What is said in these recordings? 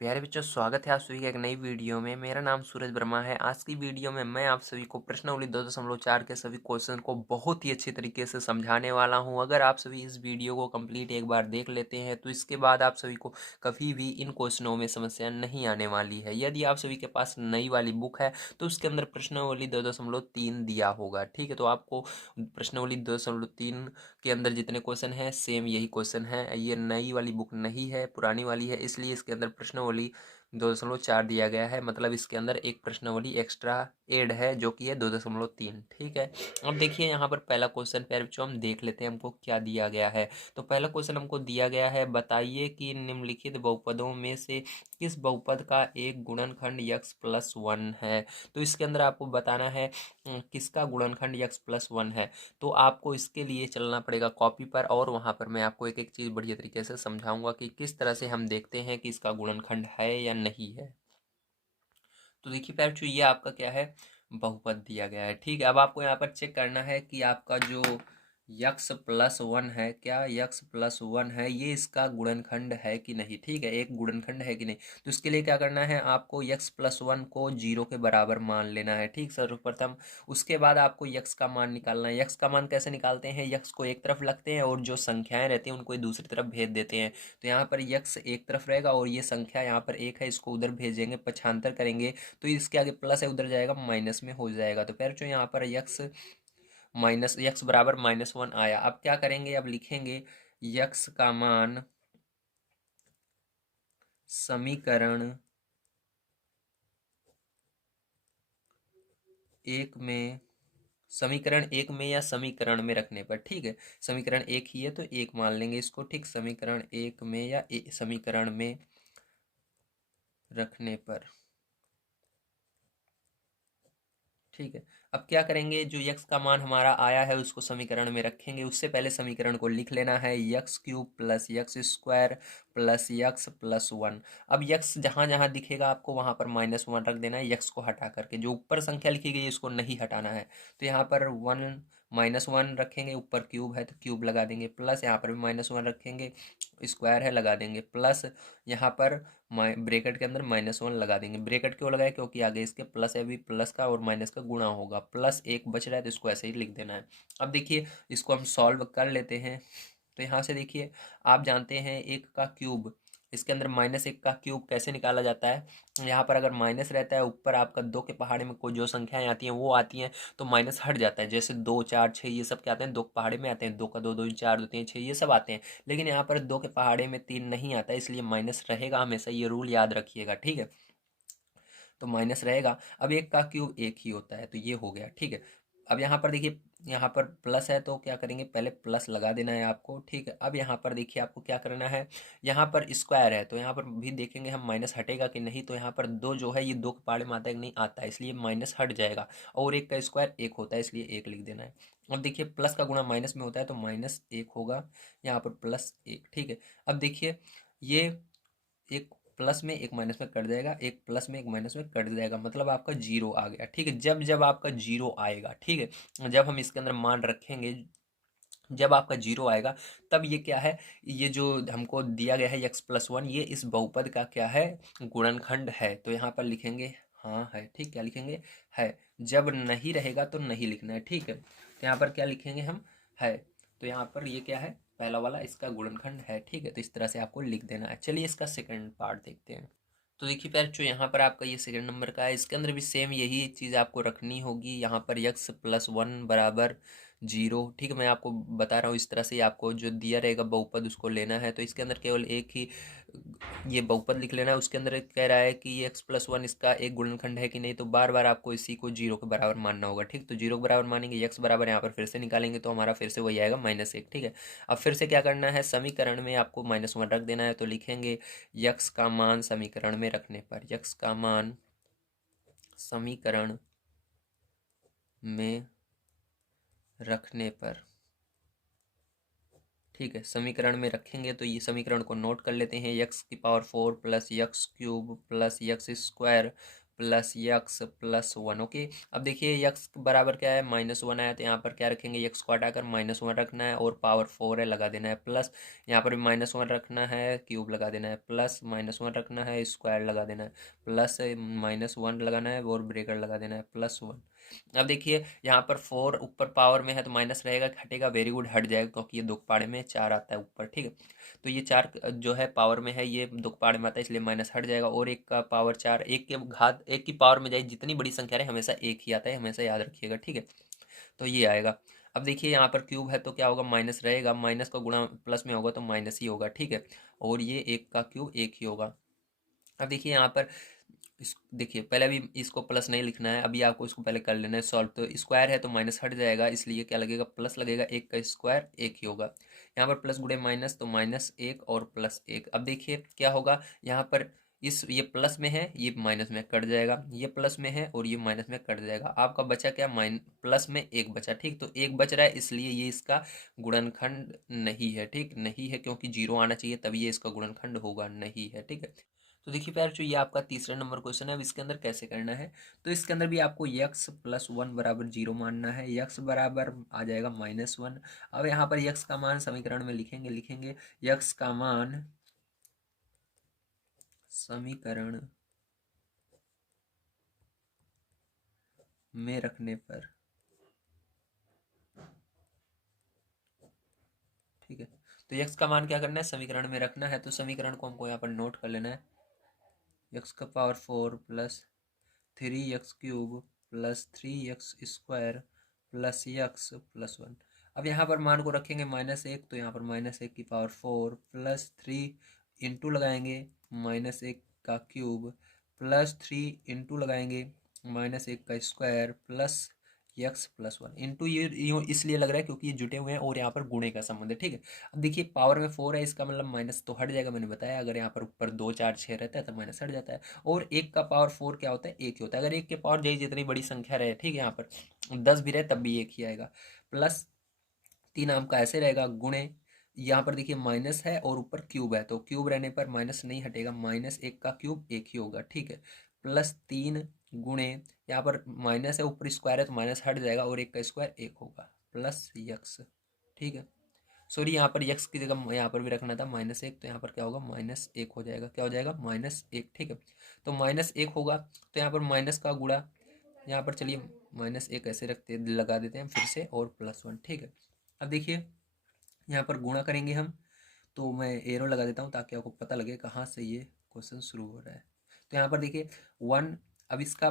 प्यारे बच्चों, स्वागत है आप सभी का एक नई वीडियो में। मेरा नाम सूरज वर्मा है। आज की वीडियो में मैं आप सभी को प्रश्नावली 2.4 के सभी क्वेश्चन को बहुत ही अच्छी तरीके से समझाने वाला हूं। अगर आप सभी इस वीडियो को कंप्लीट एक बार देख लेते हैं तो इसके बाद आप सभी को कभी भी इन क्वेश्चनों में समस्या नहीं आने वाली है। यदि आप सभी के पास नई वाली बुक है तो उसके अंदर प्रश्नावली 2.3 दिया होगा, ठीक है। तो आपको प्रश्नावली 2.3 के अंदर जितने क्वेश्चन हैं सेम यही क्वेश्चन है। ये नई वाली बुक नहीं है, पुरानी वाली है, इसलिए इसके अंदर प्रश्नावली 2.4 दिया गया है। मतलब इसके अंदर एक प्रश्नावली एक्स्ट्रा एड है जो कि है 2.3, ठीक है। अब देखिए यहाँ पर पहला क्वेश्चन प्यारे बच्चों हम देख लेते हैं हमको क्या दिया गया है। तो पहला क्वेश्चन हमको दिया गया है, बताइए कि निम्नलिखित बहुपदों में से किस बहुपद का एक गुणनखंड x+1 है। तो इसके अंदर आपको बताना है किसका गुणनखंड x+1 है। तो आपको इसके लिए चलना पड़ेगा कॉपी पर, और वहाँ पर मैं आपको एक एक चीज़ बढ़िया तरीके से समझाऊंगा कि किस तरह से हम देखते हैं कि इसका गुणनखंड है या नहीं है। तो देखिए प्यारे बच्चों, ये आपका क्या है, बहुपद दिया गया है, ठीक है। अब आपको यहाँ पर चेक करना है कि आपका जो x+1 है, क्या x+1 है, ये इसका गुणनखंड है कि नहीं, ठीक है, एक गुणनखंड है कि नहीं। तो इसके लिए क्या करना है, आपको x+1 को 0 के बराबर मान लेना है, ठीक। सर्वप्रथम उसके बाद आपको x का मान निकालना है। x का मान कैसे निकालते हैं, x को एक तरफ रखते हैं और जो संख्याएं रहती हैं उनको दूसरी तरफ भेज देते हैं। तो यहाँ पर x एक तरफ रहेगा और ये संख्या यहाँ पर एक है, इसको उधर भेजेंगे, पक्षांतर करेंगे तो इसके आगे प्लस है, उधर जाएगा माइनस में हो जाएगा। तो प्यारे बच्चों यहाँ पर x बराबर -1 आया। अब क्या करेंगे, अब लिखेंगे x का मान समीकरण समीकरण एक में या समीकरण में रखने पर, ठीक है। समीकरण एक ही है तो एक मान लेंगे इसको, ठीक। समीकरण एक में या समीकरण में रखने पर, ठीक है। अब क्या करेंगे, जो x का मान हमारा आया है उसको समीकरण में रखेंगे। उससे पहले समीकरण को लिख लेना है x³ plus x² plus x+1। अब x जहां जहां दिखेगा आपको वहां पर -1 रख देना है, x को हटा करके। जो ऊपर संख्या लिखी गई है इसको नहीं हटाना है। तो यहाँ पर -1 रखेंगे, ऊपर क्यूब है तो क्यूब लगा देंगे, प्लस यहाँ पर भी -1 रखेंगे, स्क्वायर है लगा देंगे, प्लस यहाँ पर ब्रेकेट के अंदर -1 लगा देंगे। ब्रेकेट क्यों लगाए, क्योंकि आगे इसके प्लस है, अभी प्लस का और माइनस का गुणा होगा, प्लस एक बच रहा है तो इसको ऐसे ही लिख देना है। अब देखिए इसको हम सॉल्व कर लेते हैं। तो यहाँ से देखिए, आप जानते हैं एक का क्यूब, इसके अंदर -1 का क्यूब कैसे निकाला जाता है। यहाँ पर अगर माइनस रहता है, ऊपर आपका 2 के पहाड़े में कोई जो संख्याएं आती हैं वो आती हैं तो माइनस हट जाता है। जैसे 2, 4, 6 ये सब क्या आते हैं, 2 के पहाड़े में आते हैं, 2 का 2, 2, 4, 2, 3, 6 ये सब आते हैं। लेकिन यहाँ पर 2 के पहाड़े में 3 नहीं आता, इसलिए माइनस रहेगा हमेशा, ये रूल याद रखिएगा, ठीक है। तो माइनस रहेगा। अब एक का क्यूब एक ही होता है, तो ये हो गया, ठीक है। अब यहाँ पर देखिए, यहाँ पर प्लस है तो क्या करेंगे, पहले प्लस लगा देना है आपको, ठीक है। अब यहाँ पर देखिए आपको क्या करना है, यहाँ पर स्क्वायर है तो यहाँ पर भी देखेंगे हम माइनस हटेगा कि नहीं। तो यहाँ पर 2 जो है ये 2 के पहाड़े में आता है कि नहीं आता है, इसलिए माइनस हट जाएगा। और एक का स्क्वायर एक होता है, इसलिए एक लिख देना है। अब देखिए प्लस का गुणा माइनस में होता है तो -1 होगा, यहाँ पर +1, ठीक है। अब देखिए ये एक प्लस में एक माइनस में कट जाएगा, एक प्लस में एक माइनस में कट जाएगा, मतलब आपका 0 आ गया, ठीक है। जब जब आपका 0 आएगा, ठीक है, जब हम इसके अंदर मान रखेंगे, जब आपका 0 आएगा तब ये क्या है, ये जो हमको दिया गया है x+1 ये इस बहुपद का क्या है, गुणनखंड है। तो यहाँ पर लिखेंगे हाँ है, ठीक। क्या लिखेंगे, है। जब नहीं रहेगा तो नहीं लिखना है, ठीक है। तो यहाँ पर क्या लिखेंगे हम, है। तो यहाँ पर ये क्या है, पहला वाला इसका गुणनखंड है, ठीक है। तो इस तरह से आपको लिख देना है। चलिए इसका सेकंड पार्ट देखते हैं। तो देखिए प्यार जो यहाँ पर आपका ये सेकंड नंबर का है, इसके अंदर भी सेम यही चीज़ आपको रखनी होगी। यहाँ पर x+1 बराबर 0, ठीक है। मैं आपको बता रहा हूँ इस तरह से ही आपको जो दिया रहेगा बहुपद उसको लेना है। तो इसके अंदर केवल एक ही ये बहुपद लिख लेना है। उसके अंदर कह रहा है कि ये x+1 इसका एक गुणनखंड है कि नहीं, तो बार बार आपको इसी को 0 के बराबर मानना होगा, ठीक। तो 0 के बराबर मानेंगे, x बराबर यहाँ पर फिर से निकालेंगे तो हमारा फिर से वही आएगा -1, ठीक है। अब फिर से क्या करना है, समीकरण में आपको -1 रख देना है। तो लिखेंगे x का मान समीकरण में रखने पर, x का मान समीकरण में रखने पर, ठीक है। समीकरण में रखेंगे तो ये समीकरण को नोट कर लेते हैं, x⁴ plus x³ plus x² plus x plus one. Okay, अब देखिए यक्स बराबर क्या है, -1 आया, तो यहाँ पर क्या रखेंगे, यक्स को हटाकर -1 रखना है, और पावर 4 है लगा देना है, प्लस यहाँ पर भी -1 रखना है, क्यूब लगा देना है, प्लस -1 रखना है, स्क्वायर लगा देना है, प्लस -1 लगाना है और ब्रेकर लगा देना है, +1। अब देखिए यहाँ पर 4 ऊपर पावर में है तो माइनस रहेगा, हटेगा, वेरी गुड, हट जाएगा, क्योंकि ये दुख में 4 आता है ऊपर, ठीक है। तो ये 4 जो है पावर में है, ये दुख में आता है, इसलिए माइनस हट जाएगा, और एक का पावर 4, एक के घात, एक की पावर में जाए जितनी बड़ी संख्या रहे हमेशा एक ही आता है, हमेशा याद रखिएगा, ठीक है। तो ये आएगा। अब देखिए यहाँ पर क्यूब है तो क्या होगा, माइनस रहेगा, माइनस का गुणा प्लस में होगा तो माइनस ही होगा, ठीक है। और ये एक का क्यूब एक ही होगा। अब देखिए यहाँ पर देखिए पहले अभी इसको प्लस नहीं लिखना है, अभी आपको इसको पहले कर लेना है सॉल्व। तो स्क्वायर है तो माइनस हट जाएगा, इसलिए क्या लगेगा, प्लस लगेगा, एक का स्क्वायर एक ही होगा। यहाँ पर प्लस गुणे माइनस तो -1 और +1। अब देखिए क्या होगा, यहाँ पर ये प्लस में है, ये माइनस में कट जाएगा, ये प्लस में है और ये माइनस में कट जाएगा, आपका बचा क्या, प्लस में एक बचा, ठीक। तो एक बच रहा है, इसलिए ये इसका गुणनखंड नहीं है, ठीक, नहीं है, क्योंकि 0 आना चाहिए तभी ये इसका गुणनखंड होगा, नहीं है, ठीक है। तो देखिए प्यार, जो ये आपका तीसरा नंबर क्वेश्चन है, अब इसके अंदर कैसे करना है। तो इसके अंदर भी आपको यक्स प्लस 1 बराबर 0 मानना है, यक्स बराबर आ जाएगा -1। अब यहाँ पर यक्स का मान समीकरण में लिखेंगे यक्स का मान समीकरण में रखने पर, ठीक है। तो यक्स का मान क्या करना है, समीकरण में रखना है, तो समीकरण को हमको यहाँ पर नोट कर लेना है, यक्स का power 4 plus 3x³ plus 3x² plus x plus 1। अब यहाँ पर मान को रखेंगे -1, तो यहाँ पर -1 की पावर 4 प्लस 3 इंटू लगाएंगे -1 का क्यूब प्लस 3 इंटू लगाएंगे -1 का square plus x plus 1 into, ये यूँ इसलिए लग रहा है क्योंकि ये जुटे हुए हैं और यहाँ पर गुणे का संबंध है, ठीक है। अब देखिए पावर में 4 है, इसका मतलब माइनस तो हट जाएगा, मैंने बताया अगर यहाँ पर ऊपर 2 4 6 रहता है तो माइनस हट जाता है। और एक का पावर 4 क्या होता है, एक ही होता है, अगर एक के पावर जैसे जितनी बड़ी संख्या रहे, ठीक है, यहाँ पर 10 भी रहे तब भी एक ही आएगा, प्लस 3 आपका ऐसे रहेगा, गुणे यहाँ पर देखिए माइनस है और ऊपर क्यूब है, तो क्यूब रहने पर माइनस नहीं हटेगा, -1 का क्यूब एक ही होगा, ठीक है, प्लस 3 गुणे, यहाँ पर माइनस है ऊपर स्क्वायर है तो माइनस हट जाएगा और एक का स्क्वायर एक होगा, प्लस यक्स, ठीक है। सॉरी, यहाँ पर यक्स की जगह यहाँ पर भी रखना था -1, तो यहाँ पर क्या होगा, -1 हो जाएगा, क्या हो जाएगा, -1, ठीक है। तो -1 होगा, तो यहाँ पर माइनस का गुणा, यहाँ पर चलिए -1 ऐसे रखते लगा देते हैं फिर से, और +1, ठीक है। अब देखिए यहाँ पर गुणा करेंगे हम, तो मैं एरो लगा देता हूँ ताकि आपको पता लगे कहाँ से ये क्वेश्चन शुरू हो रहा है। तो यहाँ पर देखिए 1, अब इसका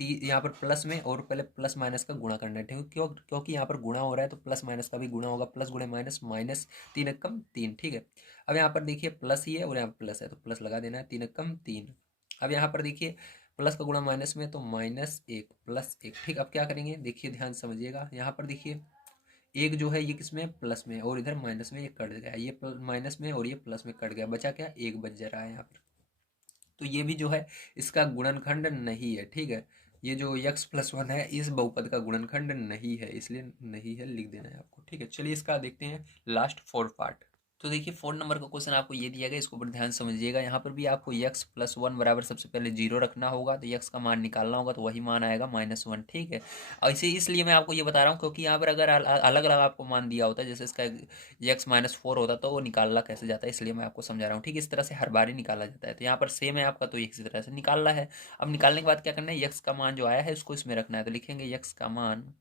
यहाँ पर प्लस में, और पहले प्लस माइनस का गुणा करना है, ठीक है, क्योंकि यहाँ पर गुणा हो रहा है तो प्लस माइनस का भी गुणा होगा, प्लस गुणे माइनस, -3 एकम 3, ठीक है। अब यहाँ पर देखिए प्लस ही है और यहाँ पर प्लस है तो प्लस लगा देना है, 3 एकम 3। अब यहाँ पर देखिए प्लस का गुणा माइनस में तो -1 प्लस 1, ठीक। अब क्या करेंगे, देखिए ध्यान से समझिएगा, यहाँ पर देखिए एक जो है ये किसमें, प्लस में, और इधर माइनस में, ये कट गया, ये माइनस में और ये प्लस में कट गया, बचा क्या, एक बच जा रहा है यहाँ पर। तो ये भी जो है इसका गुणनखंड नहीं है, ठीक है। ये जो यक्स प्लस 1 है इस बहुपद का गुणनखंड नहीं है, इसलिए नहीं है लिख देना है आपको, ठीक है। चलिए इसका देखते हैं लास्ट 4 पार्ट। तो देखिए 4 नंबर का क्वेश्चन आपको ये दिया गया, इसको बड़े ध्यान समझिएगा। यहाँ पर भी आपको यक्स प्लस 1 बराबर सबसे पहले 0 रखना होगा, तो यक्स का मान निकालना होगा, तो वही मान आएगा -1, ठीक है। और इसे इसलिए मैं आपको ये बता रहा हूँ क्योंकि यहाँ पर अगर अलग अलग आपको मान दिया होता है, जैसे इसका यक्स -4 होता तो वो निकालना कैसे जाता है, इसलिए मैं आपको समझा रहा हूँ, ठीक है। इस तरह से हर बार ही निकाला जाता है, तो यहाँ पर सेम है आपका, तो इसी तरह से निकालना है। अब निकालने के बाद क्या करना है, यक्स का मान जो आया है उसको इसमें रखना है, तो लिखेंगे यक्स का मान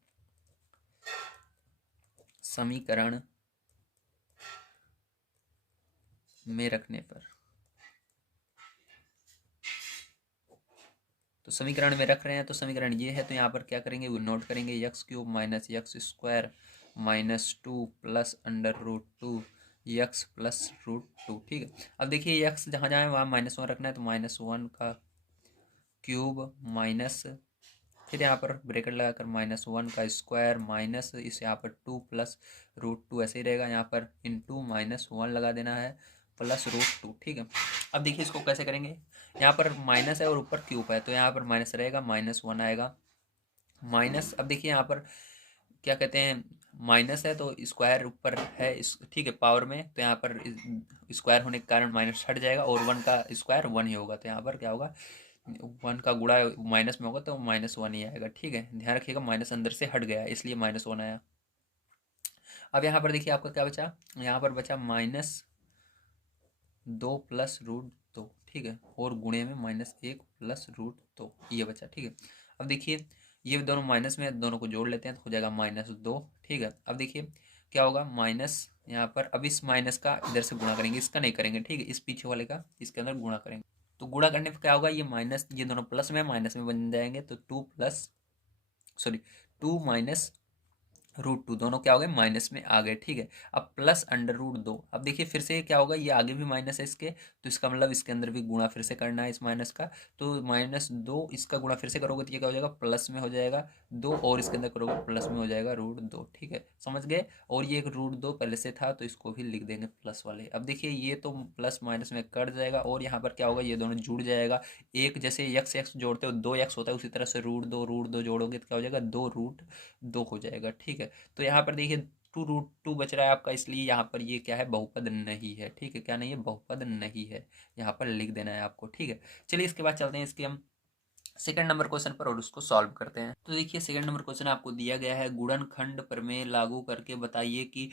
समीकरण में रखने पर, तो समीकरण में रख रहे हैं, तो समीकरण ये है, तो यहाँ पर क्या करेंगे, वो नोट करेंगे x³ minus x² -2 plus √2 x plus √2, ठीक है। अब देखिए x जहाँ जहाँ है वहाँ -1 रखना है, तो -1 का क्यूब माइनस, फिर यहाँ पर ब्रैकेट लगाकर -1 का स्क्वायर माइनस इस यहाँ पर 2 प्लस √2 ऐसे ही रहेगा, यहाँ पर इंटू -1 लगा देना है प्लस √2, ठीक है। अब देखिए इसको कैसे करेंगे, यहाँ पर माइनस है और ऊपर क्यूब है, तो यहाँ पर माइनस रहेगा, -1 आएगा, माइनस। अब देखिए यहाँ पर क्या कहते हैं, माइनस है तो स्क्वायर ऊपर है इस, ठीक है, पावर में, तो यहाँ पर स्क्वायर होने के कारण माइनस हट जाएगा, और 1 का स्क्वायर 1 ही होगा, तो यहाँ पर क्या होगा, वन का गुणा माइनस में होगा तो -1 ही आएगा। ठीक है, ध्यान रखिएगा माइनस अंदर से हट गया इसलिए -1 आया। अब यहाँ पर देखिए आपका क्या बचा, यहाँ पर बचा -2 प्लस रूट 2। ठीक है, और गुणे में -1 प्लस रूट 2 ये बचा। ठीक है, अब देखिए ये दोनों माइनस में, दोनों को जोड़ लेते हैं तो हो जाएगा -2। ठीक है, अब देखिए क्या होगा, माइनस यहाँ पर, अब इस माइनस का इधर से गुणा करेंगे, इसका नहीं करेंगे। ठीक है, इस पीछे वाले का इसके अंदर गुणा करेंगे, तो गुणा करने पर क्या होगा, ये माइनस, ये दोनों प्लस में माइनस में बन जाएंगे, तो 2 दोनों क्या हो गए, माइनस में आ गए। ठीक है, अब प्लस √2। अब देखिए फिर से क्या होगा, ये आगे भी माइनस है इसके, तो इसका मतलब इसके अंदर भी गुणा फिर से करना है इस माइनस का, तो -2 इसका गुणा फिर से करोगे तो ये क्या हो जाएगा, प्लस में हो जाएगा 2, और इसके अंदर करोगे प्लस में हो जाएगा √2। ठीक है, समझ गए। और ये एक √2 पहले से था तो इसको भी लिख देंगे प्लस वाले। अब देखिए ये तो प्लस माइनस में कट जाएगा, और यहाँ पर क्या होगा, ये दोनों जुड़ जाएगा। एक जैसे x जोड़ते हो 2x होता है, उसी तरह से √2 जोड़ोगे तो क्या हो जाएगा, 2√2 हो जाएगा। ठीक है, तो यहाँ पर देखिए 2√2 बच रहा है आपका, इसलिए यहाँ पर ये क्या है, बहुपद नहीं है। ठीक है, क्या नहीं है, बहुपद नहीं है, यहाँ पर लिख देना है आपको। ठीक है, चलिए इसके बाद चलते हैं इसके हम सेकंड नंबर क्वेश्चन पर और उसको सॉल्व करते हैं। तो देखिए सेकंड नंबर क्वेश्चन आपको दिया गया है, गुणनखंड प्रमेय लागू करके बताइए कि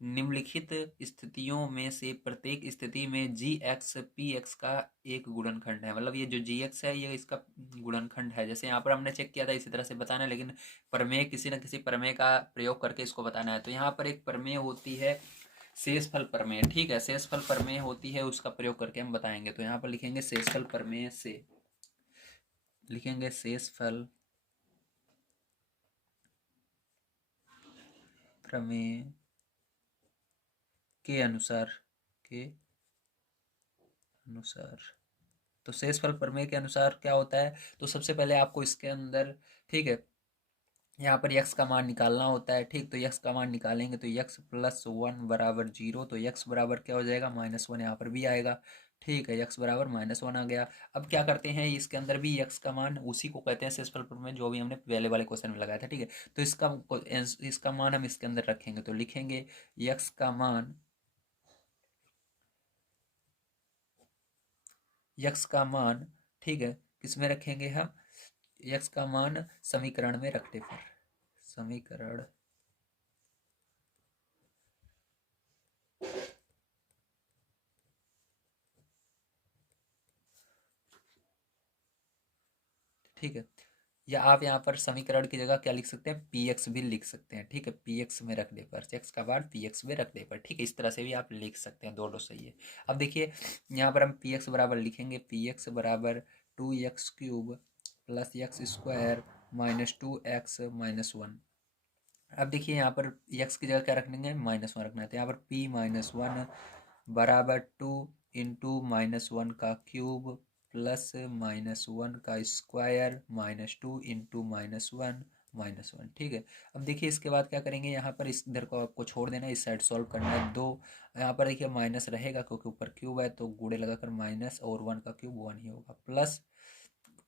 निम्नलिखित स्थितियों में से प्रत्येक स्थिति में जी एक्स पी एक्स का एक गुणनखंड है। मतलब ये जो जी एक्स है ये इसका गुणनखंड है। जैसे यहाँ पर हमने चेक किया था इसी तरह से बताना है, लेकिन प्रमेय किसी न किसी प्रमेय का प्रयोग करके इसको बताना है। तो यहाँ पर एक प्रमेय होती है शेषफल प्रमेय। ठीक है, शेषफल प्रमेय होती है, उसका प्रयोग करके हम बताएंगे। तो यहाँ पर लिखेंगे शेषफल प्रमेय से, लिखेंगे शेषफल प्रमेय के अनुसार, के अनुसार। तो शेषफल प्रमेय के अनुसार क्या होता है, तो सबसे पहले आपको इसके अंदर, ठीक है, यहाँ पर x का मान निकालना होता है। ठीक, तो x का मान निकालेंगे तो x + 1 = 0, तो x बराबर क्या हो जाएगा, -1 यहाँ पर भी आएगा। ठीक है, x बराबर -1 आ गया। अब क्या करते हैं, इसके अंदर भी x का मान उसी को कहते हैं शेषफल प्रमेय, जो भी हमने पहले वाले क्वेश्चन में लगाया था। ठीक है, तो इसका मान हम इसके अंदर रखेंगे, तो लिखेंगे x का मान, यक्स का मान, ठीक है, किस में रखेंगे हम, यक्स का मान समीकरण में रखने पर, समीकरण ठीक है, या आप यहाँ पर समीकरण की जगह क्या लिख सकते हैं, पी एक्स भी लिख सकते हैं। ठीक है, पी एक्स में रखने पर, एक्स का मान पी एक्स में रखने पर। ठीक है, इस तरह से भी आप लिख सकते हैं, दोनों सही है। अब देखिए यहाँ पर हम पी एक्स बराबर लिखेंगे, पी एक्स बराबर 2x³ + x² -2x - 1। अब देखिए यहाँ पर x की जगह क्या रखेंगे, -1 रखना है, तो यहाँ पर p-1 बराबर 2 × -1 का क्यूब +-1 का स्क्वायर -2 × -1 ठीक है, अब देखिए इसके बाद क्या करेंगे, यहाँ पर इस इधर को आपको छोड़ देना है, इस साइड सॉल्व करना है। दो यहाँ पर देखिए माइनस रहेगा क्योंकि ऊपर क्यूब है, तो गुणे लगाकर माइनस और 1 का क्यूब 1 ही होगा, प्लस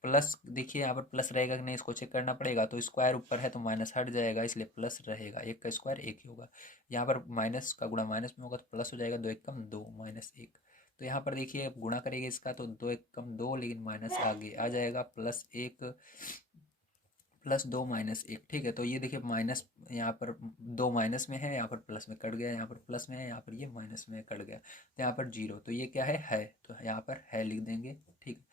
प्लस देखिए यहाँ पर प्लस रहेगा कि नहीं इसको चेक करना पड़ेगा, तो स्क्वायर ऊपर है तो माइनस हट जाएगा, इसलिए प्लस रहेगा, एक का स्क्वायर एक ही होगा। यहाँ पर माइनस का गुणा माइनस में होगा तो प्लस हो जाएगा, 2 × 2 -1। तो यहाँ पर देखिए गुणा करेंगे इसका तो 2 × 2, लेकिन माइनस आगे आ जाएगा, +1 +2 -1। ठीक है, तो ये देखिए माइनस, यहाँ पर 2 माइनस में है, यहाँ पर प्लस में कट गया, यहाँ पर प्लस में है, यहाँ पर ये माइनस में कट गया, तो यहाँ पर 0, तो ये क्या है, तो यहाँ पर है लिख देंगे। ठीक,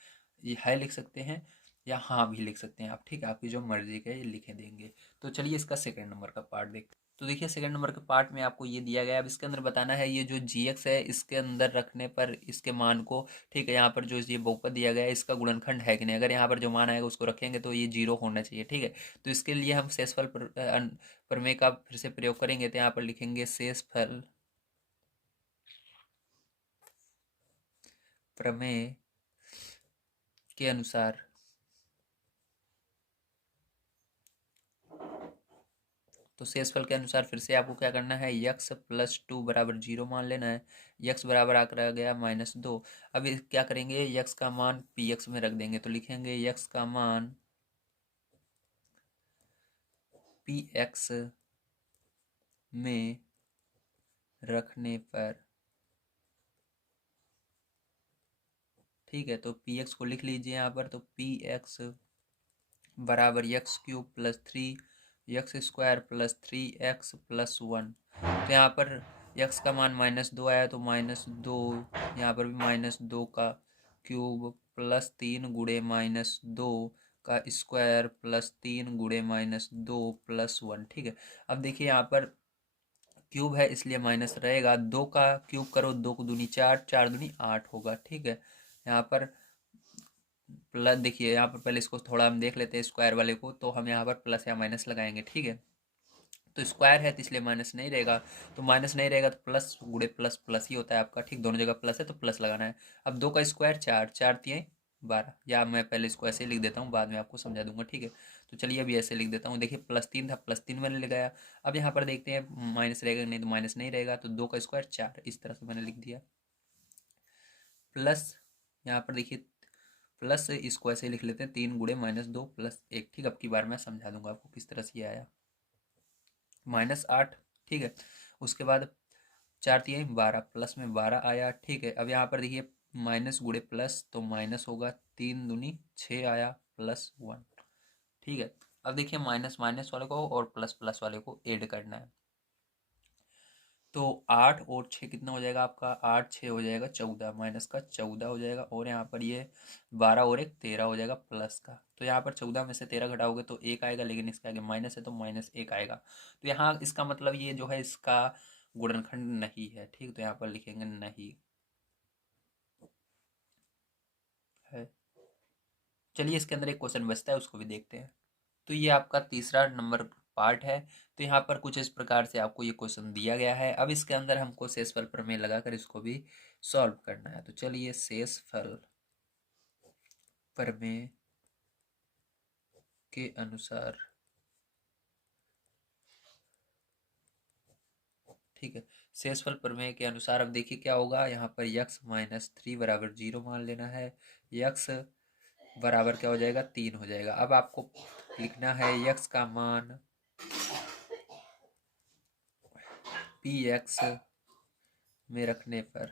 ये है लिख सकते हैं या हाँ भी लिख सकते हैं आप। ठीक है, आपकी जो मर्जी का ये लिखे देंगे। तो चलिए इसका सेकंड नंबर का पार्ट देखते हैं। तो देखिए सेकंड नंबर के पार्ट में आपको ये दिया गया है, अब इसके अंदर बताना है ये जो जी एक्स है इसके अंदर रखने पर इसके मान को, ठीक है, यहाँ पर जो ये बहुपद दिया गया है इसका गुणनखंड है कि नहीं, अगर यहाँ पर जो मान आएगा उसको रखेंगे तो ये 0 होना चाहिए। ठीक है, तो इसके लिए हम शेषफल प्रमेय का फिर से प्रयोग करेंगे, तो यहाँ पर लिखेंगे शेषफल प्रमेय के अनुसार, तो शेषफल के अनुसार फिर से आपको क्या करना है, x + 2 = 0 मान लेना है, x बराबर आकर आ गया -2। अब क्या करेंगे, x का मान px में रख देंगे, तो लिखेंगे x का मान px में रखने पर, ठीक है, तो पी एक्स को लिख लीजिए यहाँ पर, तो पी एक्स बराबर x cube plus 3 x² plus 3x+1। तो यहाँ पर x का मान -2 आया, तो -2, यहाँ पर भी -2 का क्यूब प्लस 3 × -2 का स्क्वायर प्लस 3 × -2 + 1। ठीक है, अब देखिए यहाँ पर क्यूब है इसलिए माइनस रहेगा, 2 का क्यूब करो, 2 को दूनी 4, 4 दूनी 8 होगा। ठीक है, यहाँ पर प्लस, देखिए यहाँ पर पहले इसको थोड़ा हम देख लेते हैं स्क्वायर वाले को, तो हम यहाँ पर प्लस या माइनस लगाएंगे। ठीक है, तो स्क्वायर है तो इसलिए माइनस नहीं रहेगा, तो माइनस नहीं रहेगा तो प्लस गुड़े प्लस प्लस ही होता है आपका। ठीक, दोनों जगह प्लस है तो प्लस लगाना है। अब 2 का स्क्वायर 4, 4 तियाई 12, या मैं पहले इसको ऐसे लिख देता हूँ, बाद में आपको समझा दूंगा। ठीक है, तो चलिए अभी ऐसे लिख देता हूँ। देखिए +3 था, +3 मैंने लगाया। अब यहाँ पर देखते हैं माइनस रहेगा नहीं, तो माइनस नहीं रहेगा, तो 2 का स्क्वायर 4, इस तरह से मैंने लिख दिया। प्लस यहाँ पर देखिए प्लस, इसको ऐसे लिख लेते हैं, 3 × -2 + 1। ठीक, अब की बार मैं समझा दूंगा आपको किस तरह से ये आया। -8, ठीक है, उसके बाद 4 तिहाई 12, प्लस में 12 आया। ठीक है, अब यहाँ पर देखिए माइनस गुड़े प्लस, तो माइनस होगा, 3 दूनी 6 आया, +1। ठीक है, अब देखिए माइनस माइनस वाले को और प्लस प्लस वाले को ऐड करना है, तो 8 और 6 कितना हो जाएगा आपका, 8 6 हो जाएगा 14, माइनस का 14 हो जाएगा, और यहाँ पर ये 12 और 1 13 हो जाएगा प्लस का। तो यहाँ पर 14 में से 13 घटाओगे तो 1 आएगा, लेकिन इसके आगे माइनस है तो -1 आएगा। तो यहाँ इसका मतलब ये जो है इसका गुणनखंड नहीं है। ठीक, तो यहाँ पर लिखेंगे नहीं है। चलिए इसके अंदर एक क्वेश्चन बचता है, उसको भी देखते हैं। तो ये आपका तीसरा नंबर पार्ट है। तो यहाँ पर कुछ इस प्रकार से आपको ये क्वेश्चन दिया गया है। अब इसके अंदर हमको शेषफल प्रमेय लगाकर इसको भी सॉल्व करना है। तो चलिए शेषफल प्रमेय के अनुसार, ठीक है, शेषफल प्रमेय के अनुसार अब देखिए क्या होगा। यहाँ पर x-3 बराबर 0 मान लेना है, x बराबर क्या हो जाएगा, 3 हो जाएगा। अब आपको लिखना है x का मान px में रखने पर,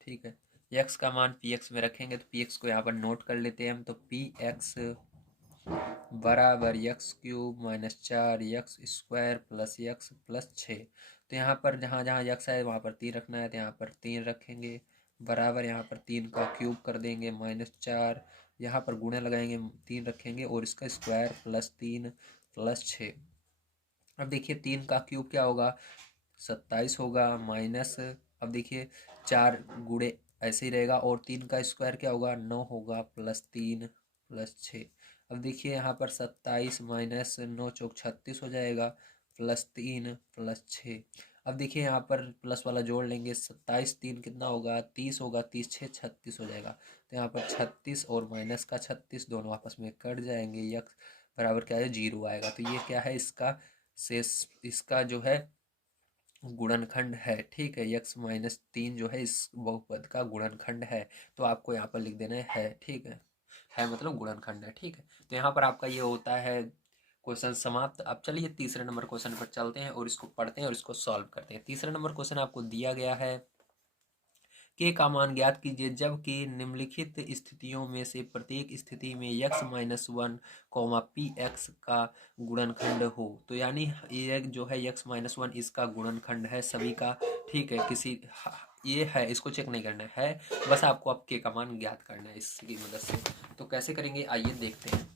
ठीक है, x का मान px में रखेंगे, तो px को यहाँ पर नोट कर लेते हैं हम। तो px बराबर x³ - 4x² plus x plus 6। तो यहाँ पर जहाँ जहाँ x है वहाँ पर 3 रखना है, तो यहाँ पर 3 रखेंगे, बराबर यहाँ पर 3 का क्यूब कर देंगे, -4, यहाँ पर गुणे लगाएंगे, 3 रखेंगे, और इसका स्क्वायर +3 + 6। अब देखिए 3 का क्यूब क्या होगा, 27 होगा, माइनस, अब देखिए 4 गुणे ऐसे ही रहेगा, और 3 का स्क्वायर क्या होगा, 9 होगा, +3 + 6। अब देखिए यहाँ पर 27 - 9 चौक 36 हो जाएगा, +3 + 6। अब देखिए यहाँ पर प्लस वाला जोड़ लेंगे, 27 3 कितना होगा, 30 होगा, 30 6 36 हो जाएगा। तो यहाँ पर 36 और माइनस का 36 दोनों आपस में कट जाएंगे, यक्स बराबर क्या है, 0 आएगा। तो ये क्या है, इसका शेष, इसका जो है गुणनखंड है। ठीक है, x-3 जो है इस बहुपद का गुणनखंड है। तो आपको यहाँ पर लिख देना है। ठीक है मतलब गुणनखंड है। ठीक है, तो यहाँ पर आपका ये होता है क्वेश्चन समाप्त। अब चलिए तीसरे नंबर क्वेश्चन पर चलते हैं और इसको पढ़ते हैं और इसको सॉल्व करते हैं। तीसरा नंबर क्वेश्चन आपको दिया गया है, के का मान ज्ञात कीजिए जबकि निम्नलिखित स्थितियों में से प्रत्येक स्थिति में x-1, px का गुणनखंड हो। तो यानी ये जो है x-1 इसका गुणनखंड है सभी का। ठीक है, किसी ये है, इसको चेक नहीं करना है, बस आपको अब के का मान ज्ञात करना है इसकी मदद से। तो कैसे करेंगे आइए देखते हैं।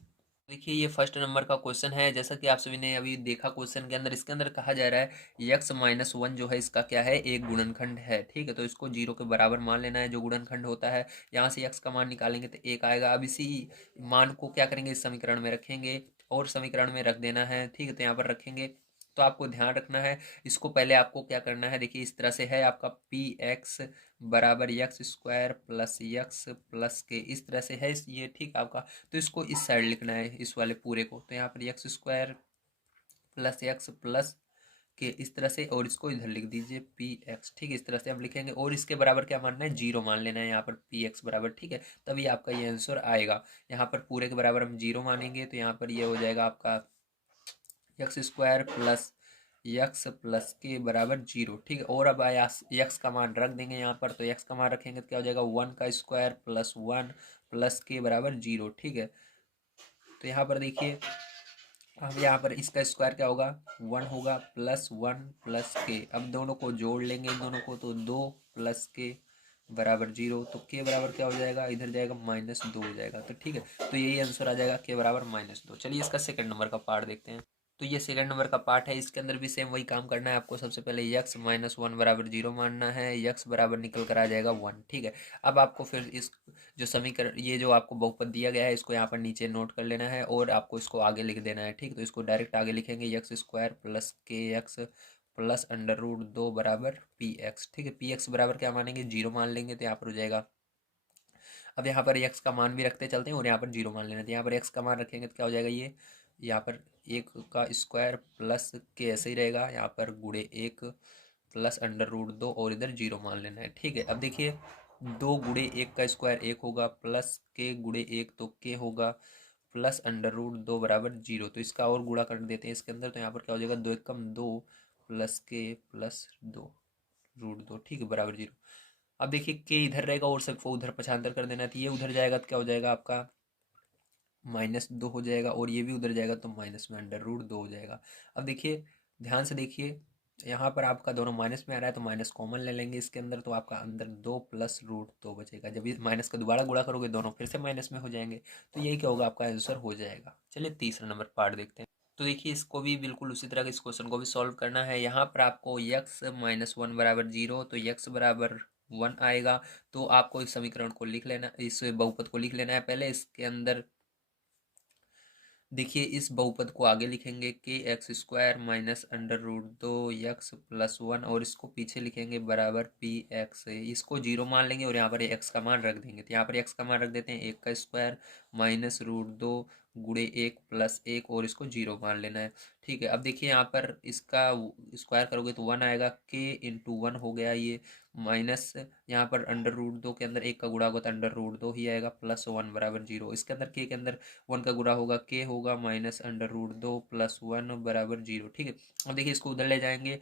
देखिए ये फर्स्ट नंबर का क्वेश्चन है, जैसा कि आप सभी ने अभी देखा क्वेश्चन के अंदर, इसके अंदर कहा जा रहा है x-1 जो है इसका क्या है, एक गुणनखंड है। ठीक है, तो इसको 0 के बराबर मान लेना है जो गुणनखंड होता है। यहाँ से x का मान निकालेंगे तो 1 आएगा। अब इसी मान को क्या करेंगे, इस समीकरण में रखेंगे और समीकरण में रख देना है। ठीक है, तो यहाँ पर रखेंगे, तो आपको ध्यान रखना है, इसको पहले आपको क्या करना है, देखिए इस तरह से है आपका px बराबर x² प्लस x प्लस के, इस तरह से है ये। ठीक आपका, तो इसको इस साइड लिखना है, इस वाले पूरे को। तो यहाँ पर x² प्लस x प्लस के इस तरह से, और इसको इधर लिख दीजिए px। ठीक है, इस तरह से हम लिखेंगे, और इसके बराबर क्या मानना है, 0 मान लेना है यहाँ पर px बराबर। ठीक है, तभी आपका ये आंसर आएगा। यहाँ पर पूरे के बराबर हम 0 मानेंगे, तो यहाँ पर ये हो जाएगा आपका x² प्लस यक्स प्लस के बराबर 0, ठीक है। और अब आया यक्स का मान रख देंगे यहाँ पर, तो यक्स का मान रखेंगे तो क्या हो जाएगा 1 का स्क्वायर प्लस 1 प्लस के बराबर 0, ठीक है। तो यहाँ पर देखिए अब यहाँ पर इसका स्क्वायर क्या होगा 1 होगा प्लस 1 प्लस के, अब दोनों को जोड़ लेंगे इन दोनों को, तो 2 प्लस के बराबर 0, तो के बराबर क्या हो जाएगा, इधर जाएगा -2 हो जाएगा, तो ठीक है। तो यही आंसर आ जाएगा के बराबर -2। चलिए इसका सेकंड नंबर का पार्ट देखते हैं। तो ये सेकंड नंबर का पार्ट है, इसके अंदर भी सेम वही काम करना है आपको। सबसे पहले यक्स -1 बराबर 0 मानना है, यक्स बराबर निकल कर आ जाएगा 1, ठीक है। अब आपको फिर इस जो समीकरण, ये जो आपको बहुपद दिया गया है, इसको यहाँ पर नीचे नोट कर लेना है और आपको इसको आगे लिख देना है, ठीक। तो इसको डायरेक्ट आगे लिखेंगे यक्स स्क्वायर प्लस के एक्स प्लस √2 बराबर पी एक्स, ठीक है। पी एक्स बराबर क्या मानेंगे 0 मान लेंगे, तो यहाँ पर हो जाएगा। अब यहाँ पर एक्स का मान भी रखते चलते हैं और यहाँ पर 0 मान लेना, तो यहाँ पर एक्स का मान रखेंगे तो क्या हो जाएगा, ये यहाँ पर 1 का स्क्वायर प्लस के ऐसे ही रहेगा, यहाँ पर गुणे 1 प्लस √2 और इधर 0 मान लेना है, ठीक है। अब देखिए 2 गुणे 1 का स्क्वायर 1 होगा प्लस के गुणे 1 तो के होगा प्लस √2 बराबर 0, तो इसका और गुणा कर देते हैं इसके अंदर, तो यहाँ पर क्या हो जाएगा 2 एकम 2 प्लस के प्लस 2 √2, ठीक है, बराबर 0। अब देखिए के इधर रहेगा और सबको उधर पक्षांतर कर देना है, तो ये उधर जाएगा तो क्या हो जाएगा आपका -2 हो जाएगा, और ये भी उधर जाएगा तो माइनस में √2 हो जाएगा। अब देखिए ध्यान से देखिए, यहाँ पर आपका दोनों माइनस में आ रहा है तो माइनस कॉमन ले लेंगे इसके अंदर, तो आपका अंदर 2 प्लस √2 बचेगा। जब इस माइनस का दोबारा गुणा करोगे दोनों फिर से माइनस में हो जाएंगे, तो यही क्या होगा आपका आंसर हो जाएगा। चलिए तीसरा नंबर पार्ट देखते हैं। तो देखिए इसको भी बिल्कुल उसी तरह के इस क्वेश्चन को भी सॉल्व करना है। यहाँ पर आपको यक्स -1 बराबर 0, तो यक्स बराबर 1 आएगा, तो आपको इस समीकरण को लिख लेना, इस बहुपद को लिख लेना है पहले। इसके अंदर देखिए इस बहुपद को आगे लिखेंगे के x square minus √2 x plus 1, और इसको पीछे लिखेंगे बराबर पी एक्स, इसको 0 मान लेंगे और यहाँ पर एक्स का मान रख देंगे, तो यहाँ पर एक्स का मान रख देते हैं 1 का स्क्वायर -√2 गुणे 1 प्लस 1, और इसको 0 मान लेना है, ठीक है। अब देखिए यहाँ पर इसका स्क्वायर करोगे तो 1 आएगा, के इंटू 1 हो गया ये, माइनस यहाँ पर √2 के अंदर 1 का गुणा होगा तो √2 ही आएगा, प्लस 1 बराबर 0। इसके अंदर के अंदर 1 का गुणा होगा, के होगा -√2 प्लस 1 बराबर 0, ठीक है। अब देखिए इसको उधर ले जाएंगे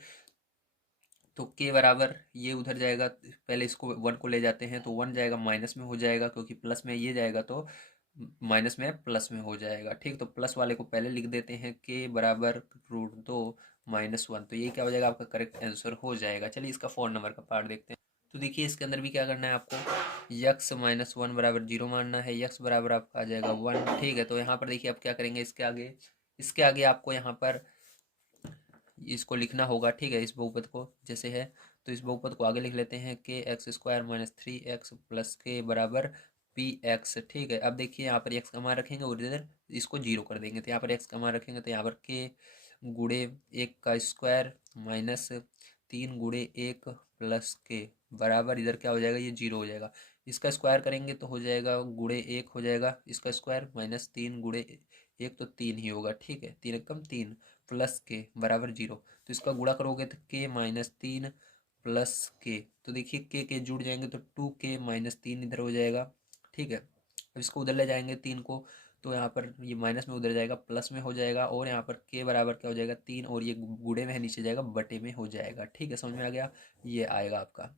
तो के बराबर ये उधर जाएगा, पहले इसको 1 को ले जाते हैं तो 1 जाएगा माइनस में हो जाएगा, क्योंकि प्लस में ये जाएगा तो माइनस में प्लस में हो जाएगा, ठीक। तो प्लस वाले को पहले लिख देते हैं, के बराबर √2 -1, तो ये क्या हो जाएगा आपका करेक्ट आंसर हो जाएगा। चलिए इसका 4 नंबर का पार्ट देखते हैं। तो देखिए इसके अंदर भी क्या करना है आपको, यक्स -1 बराबर 0 मानना है, यक्स बराबर आपका आ जाएगा 1, ठीक है। तो यहाँ पर देखिए आप क्या करेंगे, इसके आगे आपको यहाँ पर इसको लिखना होगा, ठीक है, इस बहुपद को जैसे है, तो इस बहुपद को आगे लिख लेते हैं, के एक्स स्क्वायर -3x प्लस के बराबर पी एक्स, ठीक है। अब देखिए यहाँ पर एक्स का मान रखेंगे और इधर इसको 0 कर देंगे, तो यहाँ पर एक्स का मान रखेंगे तो यहाँ पर के गुणे 1 का स्क्वायर -3 गुणे 1 प्लस के बराबर, इधर क्या हो जाएगा ये 0 हो जाएगा। इसका स्क्वायर करेंगे तो हो जाएगा गुणे 1 हो जाएगा, इसका स्क्वायर -3 गुणे 1 तो 3 ही होगा, ठीक है, 3 एकम 3 प्लस के बराबर 0। तो इसका गुणा करोगे तो के -3 प्लस के, तो देखिए के जुड़ जाएंगे तो 2k -3 इधर हो जाएगा, ठीक है। अब इसको उधर ले जाएंगे 3 को, तो यहाँ पर ये माइनस में उधर जाएगा प्लस में हो जाएगा, और यहाँ पर के बराबर क्या हो जाएगा 3, और ये गुणे में है नीचे जाएगा बटे में हो जाएगा, ठीक है, समझ में आ गया, ये आएगा आपका।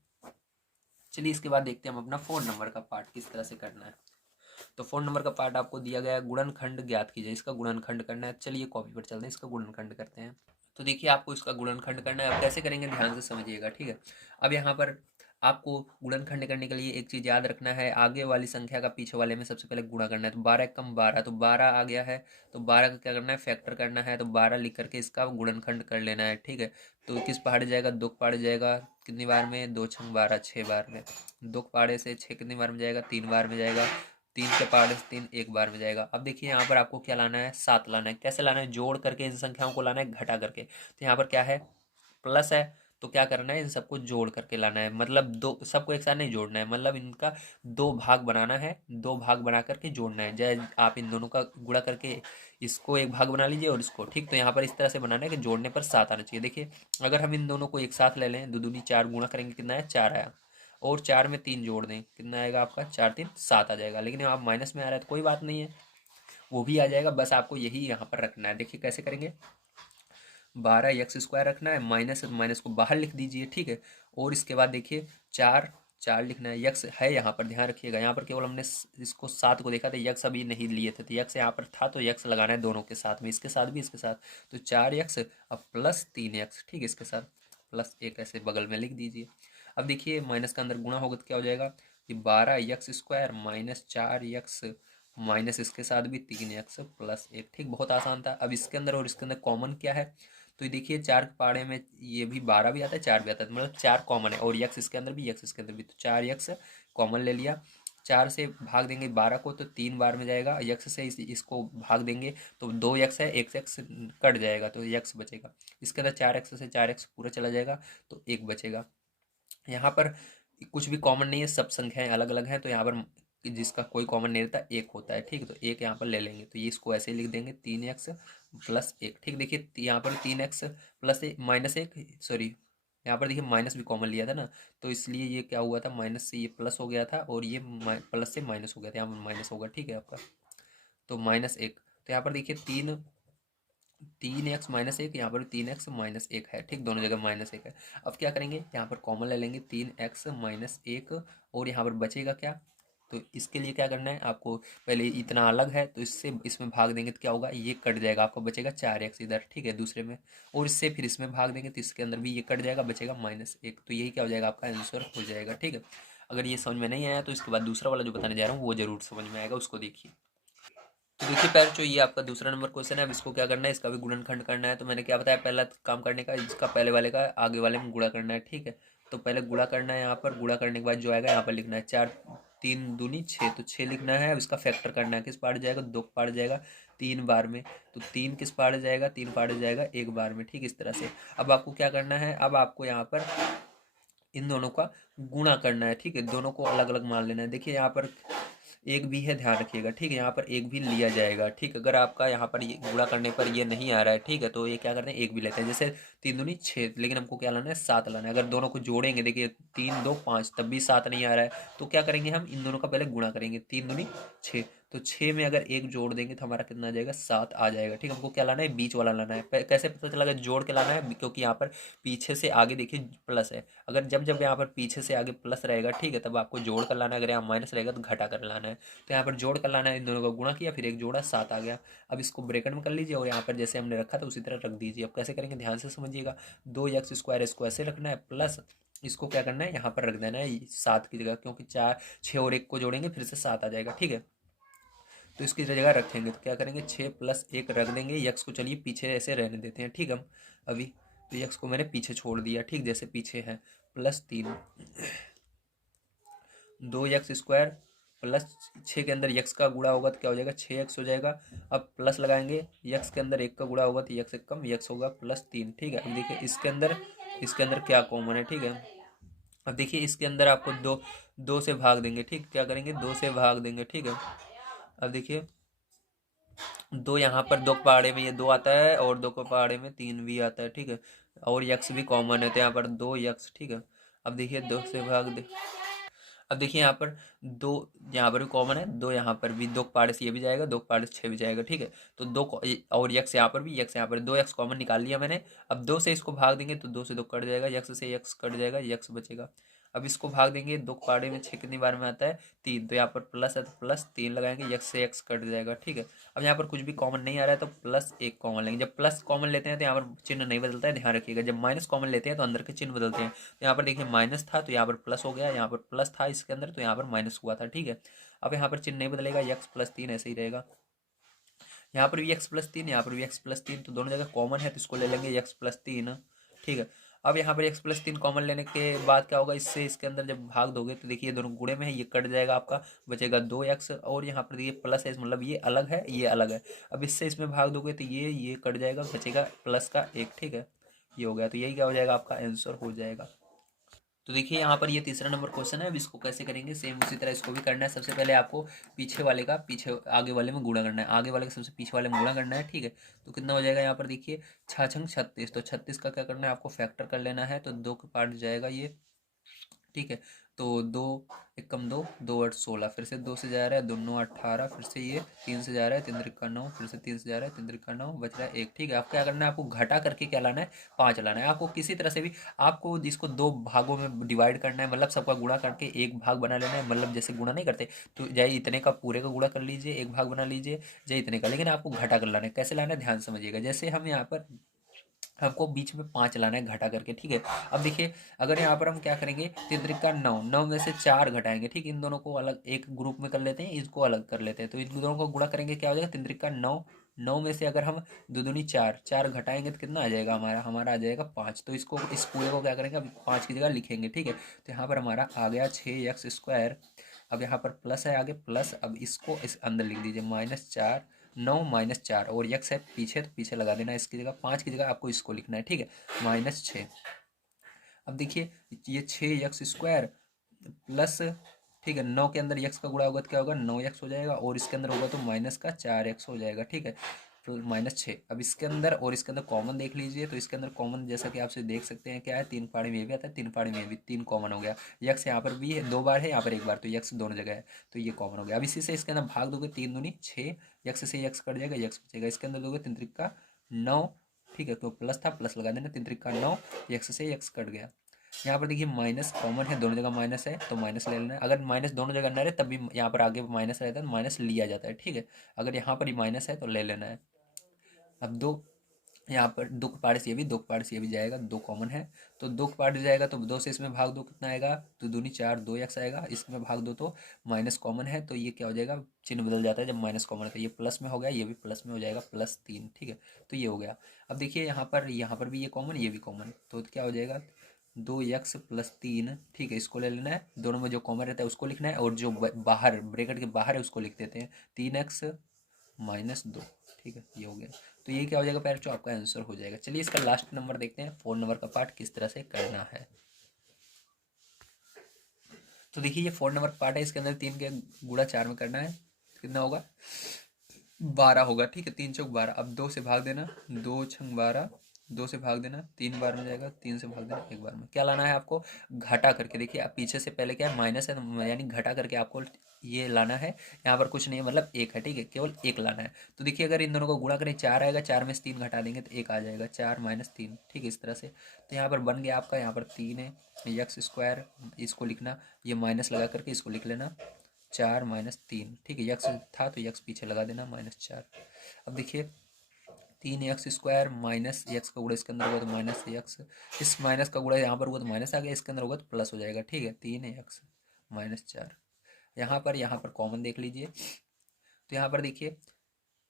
चलिए इसके बाद देखते हैं हम अपना 4 नंबर का पार्ट किस तरह से करना है। तो 4 नंबर का पार्ट आपको दिया गया है, गुणनखंड ज्ञात कीजिए, इसका गुणनखंड करना है। चलिए कॉपी पर चलते हैं, इसका गुणनखंड करते हैं। तो देखिए आपको इसका गुणनखंड करना है, अब कैसे करेंगे ध्यान से समझिएगा, ठीक है। अब यहाँ पर आपको गुणनखंड करने के लिए एक चीज़ याद रखना है, आगे वाली संख्या का पीछे वाले में सबसे पहले गुणा करना है। तो 12 कम 12, तो 12 आ गया है, तो 12 का क्या करना है फैक्टर करना है, तो 12 लिख करके इसका गुणनखंड कर लेना है, ठीक है। तो किस पहाड़ जाएगा, 2 पहाड़ जाएगा, कितनी बार में 2 छंग 12 6 बार में, 2 पहाड़े से 6 कितनी बार में जाएगा 3 बार में जाएगा, 3 के पहाड़े से 3 एक बार में जाएगा। अब देखिए यहाँ पर आपको क्या लाना है 7 लाना है, कैसे लाना है जोड़ करके इन संख्याओं को लाना है घटा करके। तो यहाँ पर क्या है प्लस है, तो क्या करना है इन सबको जोड़ करके लाना है, मतलब दो सबको एक साथ नहीं जोड़ना है, मतलब इनका 2 भाग बनाना है, 2 भाग बना करके जोड़ना है। जय आप इन दोनों का गुणा करके इसको एक भाग बना लीजिए और इसको, ठीक। तो यहाँ पर इस तरह से बनाना है कि जोड़ने पर 7 आना चाहिए। देखिए अगर हम इन दोनों को एक साथ ले लें, 2 दूनी 4 गुणा करेंगे कितना है 4 आया, और 4 में 3 जोड़ दें कितना आएगा आपका 4 3 7 आ जाएगा। लेकिन आप माइनस में आ रहा है तो कोई बात नहीं है, वो भी आ जाएगा, बस आपको यही यहाँ पर रखना है। देखिए कैसे करेंगे, 12 एक्स स्क्वायर रखना है, माइनस है तो माइनस को बाहर लिख दीजिए, ठीक है। और इसके बाद देखिए 4 4 लिखना है, यक्स है यहाँ पर, ध्यान रखिएगा यहाँ पर केवल हमने इसको 7 को देखा था, यक्स अभी नहीं लिए थे, तो यक्स यहाँ पर था तो यक्स लगाना है दोनों के साथ में, इसके साथ भी इसके साथ। तो 4 एक्स अब प्लस 3 एक्स, ठीक है, इसके साथ प्लस 1 ऐसे बगल में लिख दीजिए। अब देखिए माइनस का अंदर गुणा होगा तो क्या हो जाएगा, कि 12 x square minus 4 x minus इसके साथ भी 3 एक्स प्लस 1, ठीक, बहुत आसान था। अब इसके अंदर और इसके अंदर कॉमन क्या है, तो ये देखिए 4 के पाड़े में ये भी 12 भी आता है, 4 भी आता है, तो मतलब 4 कॉमन है, और यक्स इसके अंदर भी यक्स इसके अंदर भी, तो 4 एक्स कॉमन ले लिया। 4 से भाग देंगे 12 को तो 3 बार में जाएगा, यक्स से इसको भाग देंगे तो 2 एक्स है, एक एक्स कट जाएगा तो यक्स बचेगा। इसके अंदर 4 एक्स से 4 एक्स पूरा चला जाएगा तो 1 बचेगा। यहाँ पर कुछ भी कॉमन नहीं है, सब संख्याएं अलग अलग हैं, तो यहाँ पर जिसका कोई कॉमन नहीं रहता एक होता है, ठीक, तो एक यहाँ पर ले लेंगे, तो ये इसको ऐसे ही लिख देंगे 3 एक्स प्लस 1, ठीक। देखिए यहाँ पर 3 एक्स प्लस 1 माइनस 1, सॉरी यहाँ पर देखिए माइनस भी कॉमन लिया था ना, तो इसलिए ये क्या हुआ था, माइनस से ये प्लस हो गया था और ये प्लस से माइनस हो गया था, यहाँ पर माइनस होगा, ठीक है आपका, तो -1। तो यहाँ पर देखिए 3 3 एक्स माइनस 1, यहाँ पर 3 एक्स माइनस 1 है, ठीक, दोनों जगह -1 है। अब क्या करेंगे, यहाँ पर कॉमन ले लेंगे 3 एक्स माइनस 1, और यहाँ पर बचेगा क्या, तो इसके लिए क्या करना है आपको, पहले इतना अलग है तो इससे इसमें भाग देंगे तो क्या होगा, ये कट जाएगा, आपको बचेगा 4 एक्स इधर, ठीक है, दूसरे में, और इससे फिर इसमें भाग देंगे तो इसके अंदर भी ये कट जाएगा, बचेगा -1, तो यही क्या हो जाएगा, आपका आंसर हो जाएगा, ठीक है। अगर ये समझ में नहीं आया तो इसके बाद दूसरा वाला जो बताने जा रहा हूँ वो जरूर समझ में आएगा, उसको देखिए। तो देखिए पैर जो ये आपका दूसरा नंबर क्वेश्चन है, अब इसको क्या करना है, इसका भी गुणनखंड करना है, तो मैंने क्या बताया पहला काम करने का, इसका पहले वाले का आगे वाले में गुणा करना है, ठीक है। तो पहले गुणा करना है, यहाँ पर गुणा करने के बाद जो आएगा यहाँ पर लिखना है 4 3 दूनी 6, तो 6 लिखना है। अब इसका फैक्टर करना है, किस पार्ट जाएगा, 2 पार्ट जाएगा 3 बार में, तो 3 किस पार्ट जाएगा, 3 पार्ट जाएगा 1 बार में, ठीक, इस तरह से। अब आपको क्या करना है, अब आपको यहाँ पर इन दोनों का गुणा करना है, ठीक है, दोनों को अलग अलग मान लेना है। देखिए यहाँ पर एक भी है, ध्यान रखिएगा, ठीक है, यहाँ पर एक भी लिया जाएगा, ठीक, अगर आपका यहाँ पर ये गुणा करने पर ये नहीं आ रहा है, ठीक है, तो ये क्या करते हैं, एक भी लेते हैं, जैसे 3 दूनी 6, लेकिन हमको क्या लाना है, 7 लाना है। अगर दोनों को जोड़ेंगे, देखिए 3 2 5, तब भी 7 नहीं आ रहा है, तो क्या करेंगे, हम इन दोनों का पहले गुणा करेंगे, 3 दूनी 6, तो 6 में अगर एक जोड़ देंगे तो हमारा कितना आ जाएगा, 7 आ जाएगा, ठीक, हमको क्या लाना है, बीच वाला लाना है। कैसे पता चला, जोड़ के लाना है, क्योंकि यहाँ पर पीछे से आगे देखिए प्लस है, अगर जब जब यहाँ पर पीछे से आगे प्लस रहेगा, ठीक है, तब आपको जोड़ कर लाना है, अगर यहाँ माइनस रहेगा तो घटा कर लाना है। तो यहाँ पर जोड़ कर लाना है, इन दोनों का गुणा किया, फिर एक जोड़ा 7 आ गया। अब इसको ब्रैकेट में कर लीजिए और यहाँ पर जैसे हमने रखा था उसी तरह रख दीजिए। अब कैसे करेंगे, ध्यान से समझिएगा, 2 एक्स स्क्वायर इसको ऐसे रखना है, प्लस इसको क्या करना है, यहाँ पर रख देना है 7 की जगह, क्योंकि 4 6 और 1 को जोड़ेंगे फिर से 7 आ जाएगा, ठीक है। तो इसकी जगह रखेंगे तो क्या करेंगे, 6 + 1 रख देंगे, यक्स को चलिए पीछे ऐसे रहने देते हैं, ठीक, हम अभी, तो यक्स को मैंने पीछे छोड़ दिया, ठीक, जैसे पीछे है, +3 2 एक्स स्क्वायर प्लस 6 के अंदर यक्स का गुणा होगा तो क्या हो जाएगा, 6 एक्स हो जाएगा। अब प्लस लगाएंगे, यक्स के अंदर 1 का गुणा होगा तो यक्स एक कम यक्स होगा +3, ठीक है। अब देखिए इसके अंदर क्या कॉमन है, ठीक है। अब देखिए इसके अंदर आपको दो दो से भाग देंगे, ठीक, क्या करेंगे, 2 से भाग देंगे, ठीक है। अब देखिए 2 यहाँ पर 2 पहाड़े में ये 2 आता है और 2 को पहाड़े में 3 भी आता है, ठीक है, और यक्स भी कॉमन है तो यहाँ पर 2 एक्स, ठीक है। अब देखिए 2 से भाग दे, अब देखिए यहाँ पर 2 यहाँ पर भी कॉमन है, 2 यहाँ पर भी, 2 पाड़े से ये भी जाएगा, 2 पाड़े से 6 भी जाएगा, ठीक है। तो और यक्स यहाँ पर भी, यक्स यहाँ पर 2 एक्स कॉमन निकाल लिया मैंने। अब 2 से इसको भाग देंगे तो 2 से 2 कट जाएगा, यक्स से यक्स कट जाएगा, यक्स बचेगा। अब इसको भाग देंगे, 2 पाड़े में 6 कितनी बार में आता है, 3, तो यहाँ पर प्लस है तो +3 लगाएंगे, यक्स से यक्स कट जाएगा, ठीक है। अब यहाँ पर कुछ भी कॉमन नहीं आ रहा है तो +1 कॉमन लेंगे, जब प्लस कॉमन लेते हैं तो यहाँ पर चिन्ह नहीं बदलता है, ध्यान रखिएगा, जब माइनस कॉमन लेते हैं तो अंदर के चिन्ह बदलते हैं। तो यहाँ पर देखिए माइनस था तो यहाँ पर प्लस हो गया, यहाँ पर प्लस था इसके अंदर तो यहाँ पर माइनस हुआ था, ठीक है। अब यहाँ पर चिन्ह नहीं बदलेगा, x + 3 ऐसे ही रहेगा, यहाँ पर भी x + 3, यहाँ पर भी x + 3, तो दोनों जगह कॉमन है तो इसको ले लेंगे x + 3, ठीक है। अब यहाँ पर x + 3 कॉमन लेने के बाद क्या होगा, इससे इसके अंदर जब भाग दोगे तो देखिए दोनों गुणे में है, ये कट जाएगा, आपका बचेगा 2 एक्स, और यहाँ पर देखिए प्लस है, मतलब ये अलग है ये अलग है। अब इससे इसमें भाग दोगे तो ये कट जाएगा, बचेगा प्लस का 1, ठीक है, ये हो गया। तो यही क्या हो जाएगा, आपका आंसर हो जाएगा। तो देखिए यहाँ पर ये तीसरा नंबर क्वेश्चन है, अब इसको कैसे करेंगे, सेम उसी तरह इसको भी करना है। सबसे पहले आपको पीछे वाले का पीछे आगे वाले में गुणा करना है, आगे वाले का सबसे पीछे वाले में गुणा करना है, ठीक है। तो कितना हो जाएगा, यहाँ पर देखिए 6×6 = 36, तो 36 का क्या करना है, आपको फैक्टर कर लेना है, तो 2 के पार्ट जाएगा ये, ठीक है। तो 2 एक कम दो, दो आठ 16, फिर से दो से जा रहा है, दो नौ 18, फिर से ये तीन से जा रहा है, तीन त्रिक का 9, फिर से तीन से जा रहा है, तीन त्रिक का 9, बच रहा है एक। ठीक है, अब क्या करना है आपको, घटा करके क्या लाना है, 5 लाना है। आपको किसी तरह से भी आपको इसको दो भागों में डिवाइड करना है, मतलब सबका गुणा करके एक भाग बना लेना है। मतलब जैसे गुणा नहीं करते तो जाए इतने का पूरे का गुणा कर लीजिए, एक भाग बना लीजिए, जाए इतने का, लेकिन आपको घटा कर लाना है। कैसे लाना है ध्यान समझिएगा। जैसे हम यहाँ पर हमको बीच में 5 लाना है घटा करके। ठीक है, अब देखिए अगर यहाँ पर हम क्या करेंगे, तीन त्रिक का 9, 9 में से 4 घटाएंगे। ठीक, इन दोनों को अलग एक ग्रुप में कर लेते हैं, इसको अलग कर लेते हैं, तो इन दोनों को गुणा करेंगे क्या हो जाएगा, तीन त्रिक का 9, 9 में से अगर हम दो दूनी 4, 4 घटाएंगे तो कितना आ जाएगा हमारा, हमारा आ जाएगा 5। तो इसको इस पूरे को क्या करेंगे, अब 5 की जगह लिखेंगे। ठीक है, तो यहाँ पर हमारा आ गया 6x²। अब यहाँ पर प्लस है आगे प्लस, अब इसको इस अंदर लिख दीजिए, -4, 9 - 4, और यक्स है पीछे तो पीछे लगा देना, इसकी जगह 5 की जगह आपको इसको लिखना है। ठीक है, -6। अब देखिए ये 6x² प्लस, ठीक है, 9 के अंदर यक्स का गुणा होगा तो क्या होगा, 9x हो जाएगा, और इसके अंदर होगा तो -4x हो जाएगा। ठीक है, -6। अब इसके अंदर और इसके अंदर कॉमन देख लीजिए, तो इसके अंदर कॉमन जैसा कि आपसे देख सकते हैं क्या है, 3 पाड़ी में ये भी आता है, 3 पाड़ी में भी 3 कॉमन हो गया। यक्स यहाँ पर भी है, 2 बार है, यहाँ पर 1 बार, तो यक्स दोनों जगह है, तो ये कॉमन हो गया। अब इसी से इसके अंदर भाग दोगे, 3 दूनी 6, यक्स से यक्स कट जाएगा, यक्स बचेगा, इसके अंदर दोगे 3 त्रिक का 9। ठीक है, तो प्लस था प्लस लगा देना, 3 त्रिक का 9, यक्स से यक्स कट गया। यहाँ पर देखिए माइनस कॉमन है, दोनों जगह माइनस है तो माइनस ले लेना है। अगर माइनस दोनों जगह न रहे तब भी यहाँ पर आगे माइनस रहता है तो माइनस लिया जाता है। ठीक है, अगर यहाँ पर ही माइनस है तो ले लेना है। अब दो, यहाँ पर दो के पार से ये भी, दो के पार से ये भी जाएगा, दो कॉमन है, तो दो के पार जाएगा तो दो से इसमें भाग दो कितना आएगा, तो दूनी 4, 2x आएगा, इसमें भाग दो तो माइनस कॉमन है, तो ये क्या हो जाएगा, चिन्ह बदल जाता है जब माइनस कॉमन है, तो ये प्लस में हो गया, ये भी प्लस में हो जाएगा, +3। ठीक है, तो ये हो गया। अब देखिए यहाँ पर भी ये कॉमन, ये भी कॉमन, तो क्या हो जाएगा, 2x + 3। ठीक है, इसको ले लेना है, दोनों में जो कॉमन रहता है उसको लिखना है, और जो बाहर ब्रेकेट के बाहर है उसको लिख देते हैं, 3x -2। ठीक है, ये हो गया। तो ये क्या हो जाएगा पैर, जो आपका आंसर हो जाएगा। चलिए इसका लास्ट नंबर देखते हैं, 4 नंबर का पार्ट किस तरह से करना है। तो देखिए ये 4 नंबर पार्ट है, इसके अंदर 3 के गुणा 4 में करना है, कितना होगा, 12 होगा। ठीक है, 3 चौक 12, अब 2 से भाग देना, 2 छंग 12, 2 से भाग देना, 3 बार में जाएगा, 3 से भाग देना, 1 बार में। क्या लाना है आपको, घटा करके। देखिए अब पीछे से पहले क्या है, माइनस है, तो यानी घटा करके आपको ये लाना है। यहाँ पर कुछ नहीं है, मतलब एक है। ठीक है, केवल एक लाना है। तो देखिए अगर इन दोनों को गुणा करें, 4 आएगा, 4 में से 3 घटा देंगे तो 1 आ जाएगा, 4 - 3। ठीक है, इस तरह से। तो यहाँ पर बन गया आपका, यहाँ पर 3 है, x², इसको लिखना, ये माइनस लगा करके इसको लिख लेना, 4 - 3। ठीक है, यक्स था तो यक्स पीछे लगा देना, -4। अब देखिए 3x² माइनस यक्स का गुणा इसके अंदर होगा तो -x, इस माइनस का गुणा यहाँ पर हुआ तो माइनस आ गया, इसके अंदर होगा तो प्लस हो जाएगा। ठीक है, 3x -4। यहाँ पर कॉमन देख लीजिए, तो यहाँ पर देखिए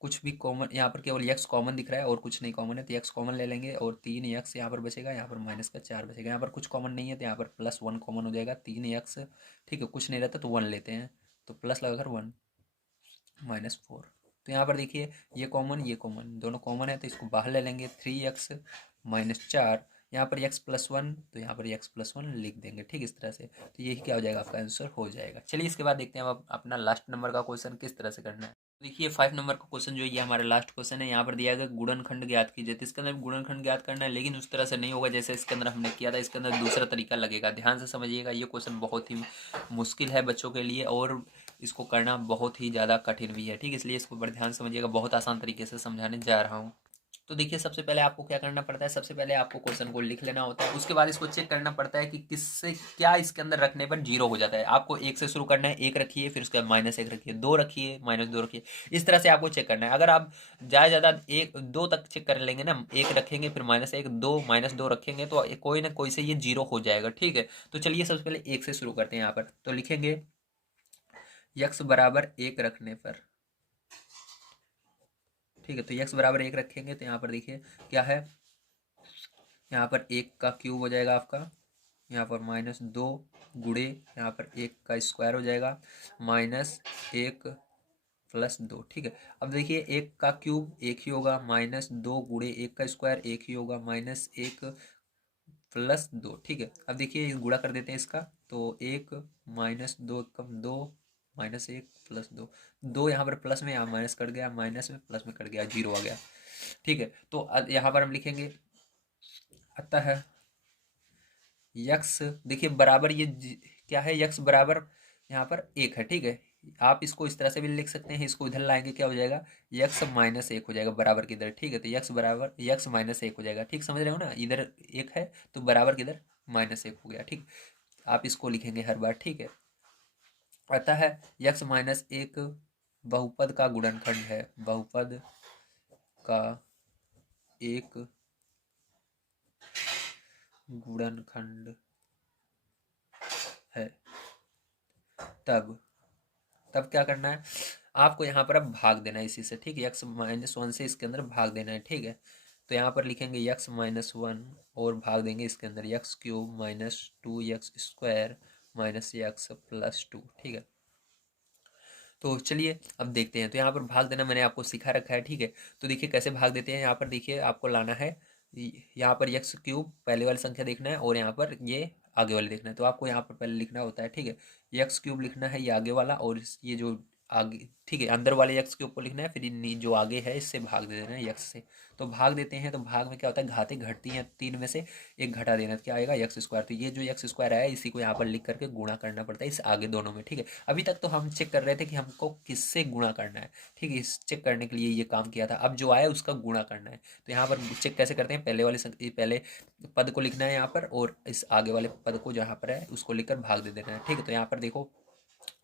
कुछ भी कॉमन, यहाँ पर केवल x कॉमन दिख रहा है और कुछ नहीं कॉमन है, तो x कॉमन ले लेंगे, और 3x यहाँ पर बचेगा, यहाँ पर -4 बचेगा। यहाँ पर कुछ कॉमन नहीं है तो यहाँ पर +1 कॉमन हो जाएगा, 3x। ठीक है, कुछ नहीं रहता तो 1 लेते हैं, तो प्लस लगाकर 1 -4। तो यहाँ पर देखिए ये कॉमन दोनों कॉमन है, तो इसको बाहर ले लेंगे, 3x -4, यहाँ पर x +1, तो यहाँ पर x +1 लिख देंगे। ठीक, इस तरह से। तो यही क्या हो जाएगा, आपका आंसर हो जाएगा। चलिए इसके बाद देखते हैं अब अपना लास्ट नंबर का क्वेश्चन किस तरह से करना है। देखिए 5 नंबर का क्वेश्चन जो ये हमारा लास्ट क्वेश्चन है, यहाँ पर दिया गया गुणनखंड ज्ञात कीजिए। तो इसके अंदर गुणनखंड ज्ञात करना है, लेकिन उस तरह से नहीं होगा जैसे इसके अंदर हमने किया था। इसके अंदर दूसरा तरीका लगेगा, ध्यान से समझिएगा। ये क्वेश्चन बहुत ही मुश्किल है बच्चों के लिए, और इसको करना बहुत ही ज़्यादा कठिन भी है। ठीक, इसलिए इसको बड़े ध्यान से समझिएगा, बहुत आसान तरीके से समझाने जा रहा हूँ। तो देखिए सबसे पहले आपको क्या करना पड़ता है, सबसे पहले आपको क्वेश्चन को लिख लेना होता है, उसके बाद इसको चेक करना पड़ता है कि किससे क्या इसके अंदर रखने पर जीरो हो जाता है। आपको 1 से शुरू करना है, 1 रखिए, फिर उसके बाद -1 रखिए, 2 रखिए, -2 रखिए, इस तरह से आपको चेक करना है। अगर आप ज़्यादा 1 2 तक चेक कर लेंगे ना, 1 रखेंगे फिर -1 2 -2 रखेंगे तो कोई ना कोई से ये जीरो हो जाएगा। ठीक है, तो चलिए सबसे पहले 1 से शुरू करते हैं। यहाँ पर तो लिखेंगे x बराबर 1 रखने पर, ठीक है, तो x बराबर 1 रखेंगे तो यहाँ पर देखिए क्या है, यहाँ पर 1 का क्यूब हो जाएगा आपका, यहाँ पर -2 गुणे यहाँ पर 1 का स्क्वायर हो जाएगा, -1 + 2। ठीक है, अब देखिए 1 का क्यूब 1 ही होगा, -2 गुणे 1 का स्क्वायर 1 ही होगा, -1 + 2। ठीक है, अब देखिए गुणा कर देते हैं इसका, तो 1 -2 कम 2, -1 + 2, 2 यहाँ पर प्लस में, यहाँ माइनस कट गया, माइनस में प्लस में कट गया, जीरो आ गया। ठीक है, तो यहाँ पर हम लिखेंगे अतः यक्स, देखिए बराबर ये क्या है, यक्स बराबर यहाँ पर 1 है, ठीक है। आप इसको इस तरह से भी लिख सकते हैं, इसको इधर लाएंगे क्या हो जाएगा, यक्स माइनस 1 हो जाएगा बराबर किधर, ठीक है। तो यक्स बराबर यक्स माइनस 1 हो जाएगा, ठीक समझ रहे हो ना, इधर 1 है तो बराबर किधर -1 हो गया, ठीक। आप इसको लिखेंगे हर बार, ठीक है। अतः यक्स माइनस 1 बहुपद का गुणनखंड है, बहुपद का एक गुणनखंड है। तब तब क्या करना है आपको, यहाँ पर अब भाग देना है इसी से, ठीक है। यक्स माइनस 1 से इसके अंदर भाग देना है, ठीक है। तो यहाँ पर लिखेंगे यक्स माइनस 1 और भाग देंगे इसके अंदर x cube minus 2 x² minus x plus 2, ठीक है। तो चलिए अब देखते हैं। तो यहाँ पर भाग देना मैंने आपको सिखा रखा है, ठीक है। तो देखिए कैसे भाग देते हैं। यहाँ पर देखिए आपको लाना है, यहाँ पर यक्स क्यूब पहले वाली संख्या देखना है और यहाँ पर ये आगे वाली देखना है। तो आपको यहाँ पर पहले लिखना होता है, ठीक है। यक्स क्यूब लिखना है ये आगे वाला, और ये जो आगे, ठीक है, अंदर वाले यक्स क्यूब को लिखना है, फिर जो आगे है इससे भाग दे देना है यक्स से। तो भाग देते हैं, तो भाग में क्या होता है, घातें घटती हैं, 3 में से 1 घटा देना, तो क्या आएगा x²। तो ये जो x² आया इसी को यहाँ पर लिख करके गुणा करना पड़ता है इस आगे दोनों में, ठीक है। अभी तक तो हम चेक कर रहे थे कि हमको किससे गुणा करना है, ठीक है। इस चेक करने के लिए ये काम किया था। अब जो आया उसका गुणा करना है। तो यहाँ पर चेक कैसे करते हैं, पहले पद को लिखना है यहाँ पर, और इस आगे वाले पद को जहाँ पर है उसको लिखकर भाग दे देना है, ठीक है। तो यहाँ पर देखो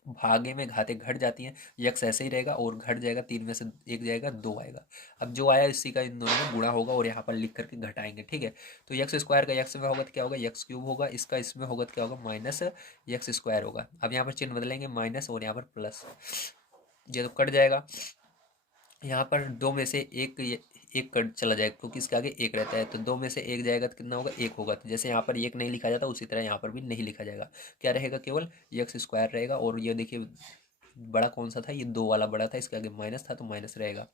भागे में घातें घट जाती हैं, यक्स ऐसे ही रहेगा और घट जाएगा, 3 में से 1 जाएगा, 2 आएगा। अब जो आया इसी का इन दोनों में गुणा होगा और यहाँ पर लिख करके घटाएंगे, ठीक है। तो x² का यक्स में होगा तो क्या होगा, यक्स क्यूब होगा, इसका इसमें होगा तो क्या होगा, माइनस x² होगा। अब यहाँ पर चिन्ह बदलेंगे, माइनस और यहाँ पर प्लस, ये तो कट जाएगा। यहाँ पर 2 में से एक कट चला जाएगा क्योंकि इसके आगे 1 रहता है, तो 2 में से 1 जाएगा तो कितना होगा, 1 होगा। तो जैसे यहाँ पर 1 नहीं लिखा जाता उसी तरह यहाँ पर भी नहीं लिखा जाएगा, क्या रहेगा, केवल x² रहेगा। और ये देखिए बड़ा कौन सा था, ये 2 वाला बड़ा था, इसके आगे माइनस था तो माइनस रहेगा,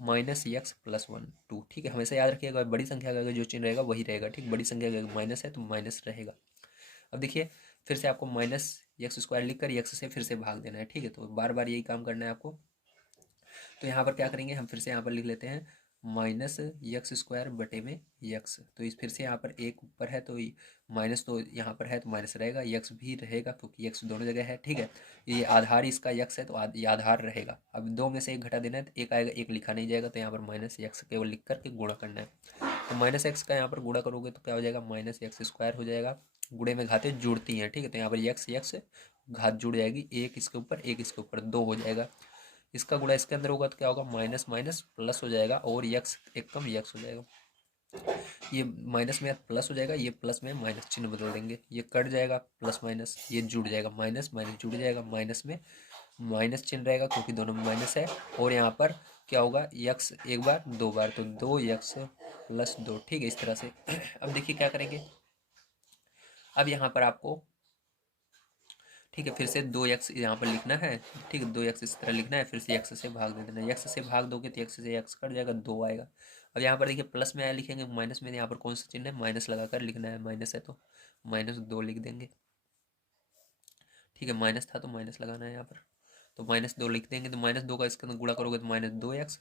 माइनस यक्स प्लस 1 2, ठीक है। हमेशा याद रखिएगा बड़ी संख्या का जो चिन्ह रहेगा वही रहेगा, ठीक। बड़ी संख्या का माइनस है तो माइनस रहेगा। अब देखिए फिर से आपको -x² लिख कर यक्स से फिर से भाग देना है, ठीक है। तो बार बार यही काम करना है आपको। तो यहाँ पर क्या करेंगे हम, फिर से यहाँ पर लिख लेते हैं -x² बटे में यक्स। तो इस फिर से यहाँ पर 1 ऊपर है तो माइनस, तो यहाँ पर है तो माइनस रहेगा, यक्स भी रहेगा क्योंकि यक्स दोनों जगह है, ठीक है। ये आधार इसका यक्स है तो ये आधार रहेगा। अब 2 में से 1 घटा देना है तो 1 आएगा, 1 लिखा नहीं जाएगा, तो यहाँ पर -x केवल लिख करके गुणा करना है। तो -x का यहाँ पर गुणा करोगे तो क्या हो जाएगा, -x² हो जाएगा। गुणे में घातें जुड़ती हैं, ठीक है। तो यहाँ पर यक्स घात जुड़ जाएगी, 1 इसके ऊपर 1 इसके ऊपर 2 हो जाएगा। इसका गुणा इसके अंदर होगा तो क्या होगा, माइनस माइनस प्लस हो जाएगा, और यक्स एक कम यक्स हो जाएगा। ये माइनस में प्लस हो जाएगा, ये प्लस में माइनस चिन्ह बदल देंगे, ये कट जाएगा, प्लस माइनस ये जुड़ जाएगा, माइनस माइनस जुड़ जाएगा, माइनस में माइनस चिन्ह रहेगा क्योंकि दोनों में माइनस है। और यहाँ पर क्या होगा, यक्स एक बार 2 बार तो 2x प्लस 2, ठीक है, इस तरह से। अब देखिए क्या करेंगे, अब यहाँ पर आपको, ठीक है, फिर से 2x यहाँ पर लिखना है, ठीक है, 2x इस तरह लिखना है, फिर से x से भाग दे देना है। x से भाग दोगे तो x से x कट जाएगा, 2 आएगा। अब यहाँ पर देखिए प्लस में आया लिखेंगे, माइनस में यहाँ पर कौन सा चिन्ह है, माइनस लगाकर लिखना है, माइनस है तो -2 लिख देंगे, ठीक है। माइनस था तो माइनस लगाना है यहाँ पर, तो -2 लिख देंगे। तो -2 का इसके अंदर गुणा करोगे तो -2x,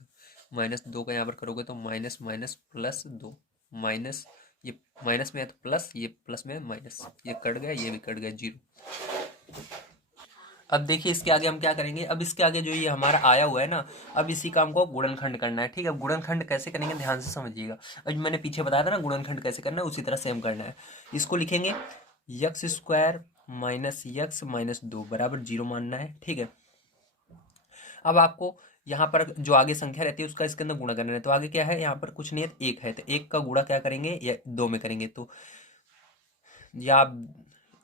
-2 का यहाँ पर करोगे तो माइनस माइनस प्लस 2, माइनस ये माइनस में है तो प्लस, ये प्लस में माइनस, ये कट गया, ये भी कट गया, 0। अब देखिए इसके आगे हम क्या करेंगे, अब इसके आगे जो ये हमारा आया हुआ है ना, अब इसी काम को गुणनखंड करना है, ठीक है। गुणनखंड कैसे करेंगे ध्यान से समझिएगा। अब मैंने पीछे बताया था ना गुणनखंड कैसे करना है, उसी तरह सेम करना है। इसको लिखेंगे x² माइनस यक्स माइनस 2 बराबर 0 मानना है, ठीक है। अब आपको यहाँ पर जो आगे संख्या रहती है उसका इसके अंदर गुणा करना है। तो आगे क्या है, यहाँ पर कुछ नहीं है, 1 है, तो 1 का गुणा क्या करेंगे, या 2 में करेंगे। तो या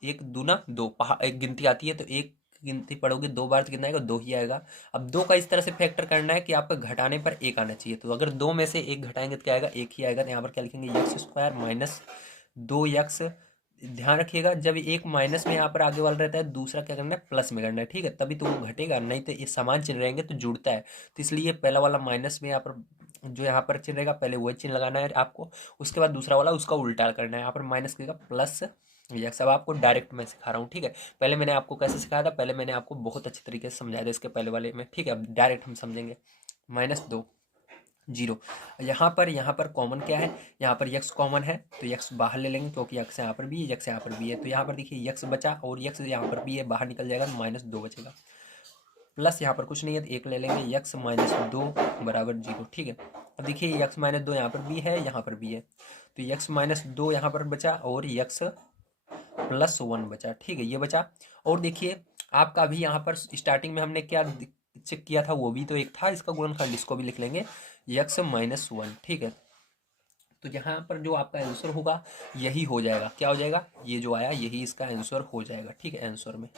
1 दूना 2, एक गिनती आती है तो एक गिनती पढ़ोगे 2 बार तो कितना आएगा, 2 ही आएगा। अब 2 का इस तरह से फैक्टर करना है कि आपका घटाने पर 1 आना चाहिए। तो अगर 2 में से 1 घटाएंगे तो क्या आएगा, 1 ही आएगा। तो यहाँ पर क्या लिखेंगे, x² माइनस 2x। ध्यान रखिएगा जब एक माइनस में यहाँ पर आगे वाला रहता है, दूसरा क्या करना है, प्लस में करना है, ठीक है, तभी तो वो घटेगा, नहीं तो ये समान चिन्ह रहेंगे तो जुड़ता है। तो इसलिए पहला वाला माइनस में यहाँ पर जो यहाँ पर चिन्ह रहेगा पहले वही चिन्ह लगाना है आपको, उसके बाद दूसरा वाला उसका उल्टा करना है। यहाँ पर माइनस का प्लस यक्स। अब आपको डायरेक्ट मैं सिखा रहा हूँ, ठीक है। पहले मैंने आपको कैसे सिखाया था, पहले मैंने आपको बहुत अच्छी तरीके से समझाया था इसके पहले वाले में, ठीक है। अब डायरेक्ट हम समझेंगे, -2 जीरो। यहाँ पर कॉमन क्या है, यहाँ पर यक्स कॉमन है तो यक्स बाहर ले लेंगे क्योंकि यक्स यहाँ पर भी है, यक्स यहाँ पर भी है, तो यहाँ पर देखिए यक्स बचा और यक्स यहाँ पर भी है, बाहर निकल जाएगा तो -2 बचेगा। प्लस यहाँ पर कुछ नहीं है तो एक ले लेंगे, यक्स -2 बराबर जीरो। ठीक है, अब देखिए यक्स -2 यहाँ पर भी है, यहाँ पर भी है, तो यक्स -2 यहाँ पर बचा और यक्स +1 बचा। ठीक है, ये बचा। और देखिए आपका अभी यहाँ पर स्टार्टिंग में हमने क्या चेक किया था, वो भी तो एक था इसका गुणनखंड, इसको भी लिख लेंगे यक्स -1। ठीक है, तो यहाँ पर जो आपका आंसर होगा यही हो जाएगा, क्या हो जाएगा, ये जो आया यही इसका आंसर हो जाएगा। ठीक है, आंसर में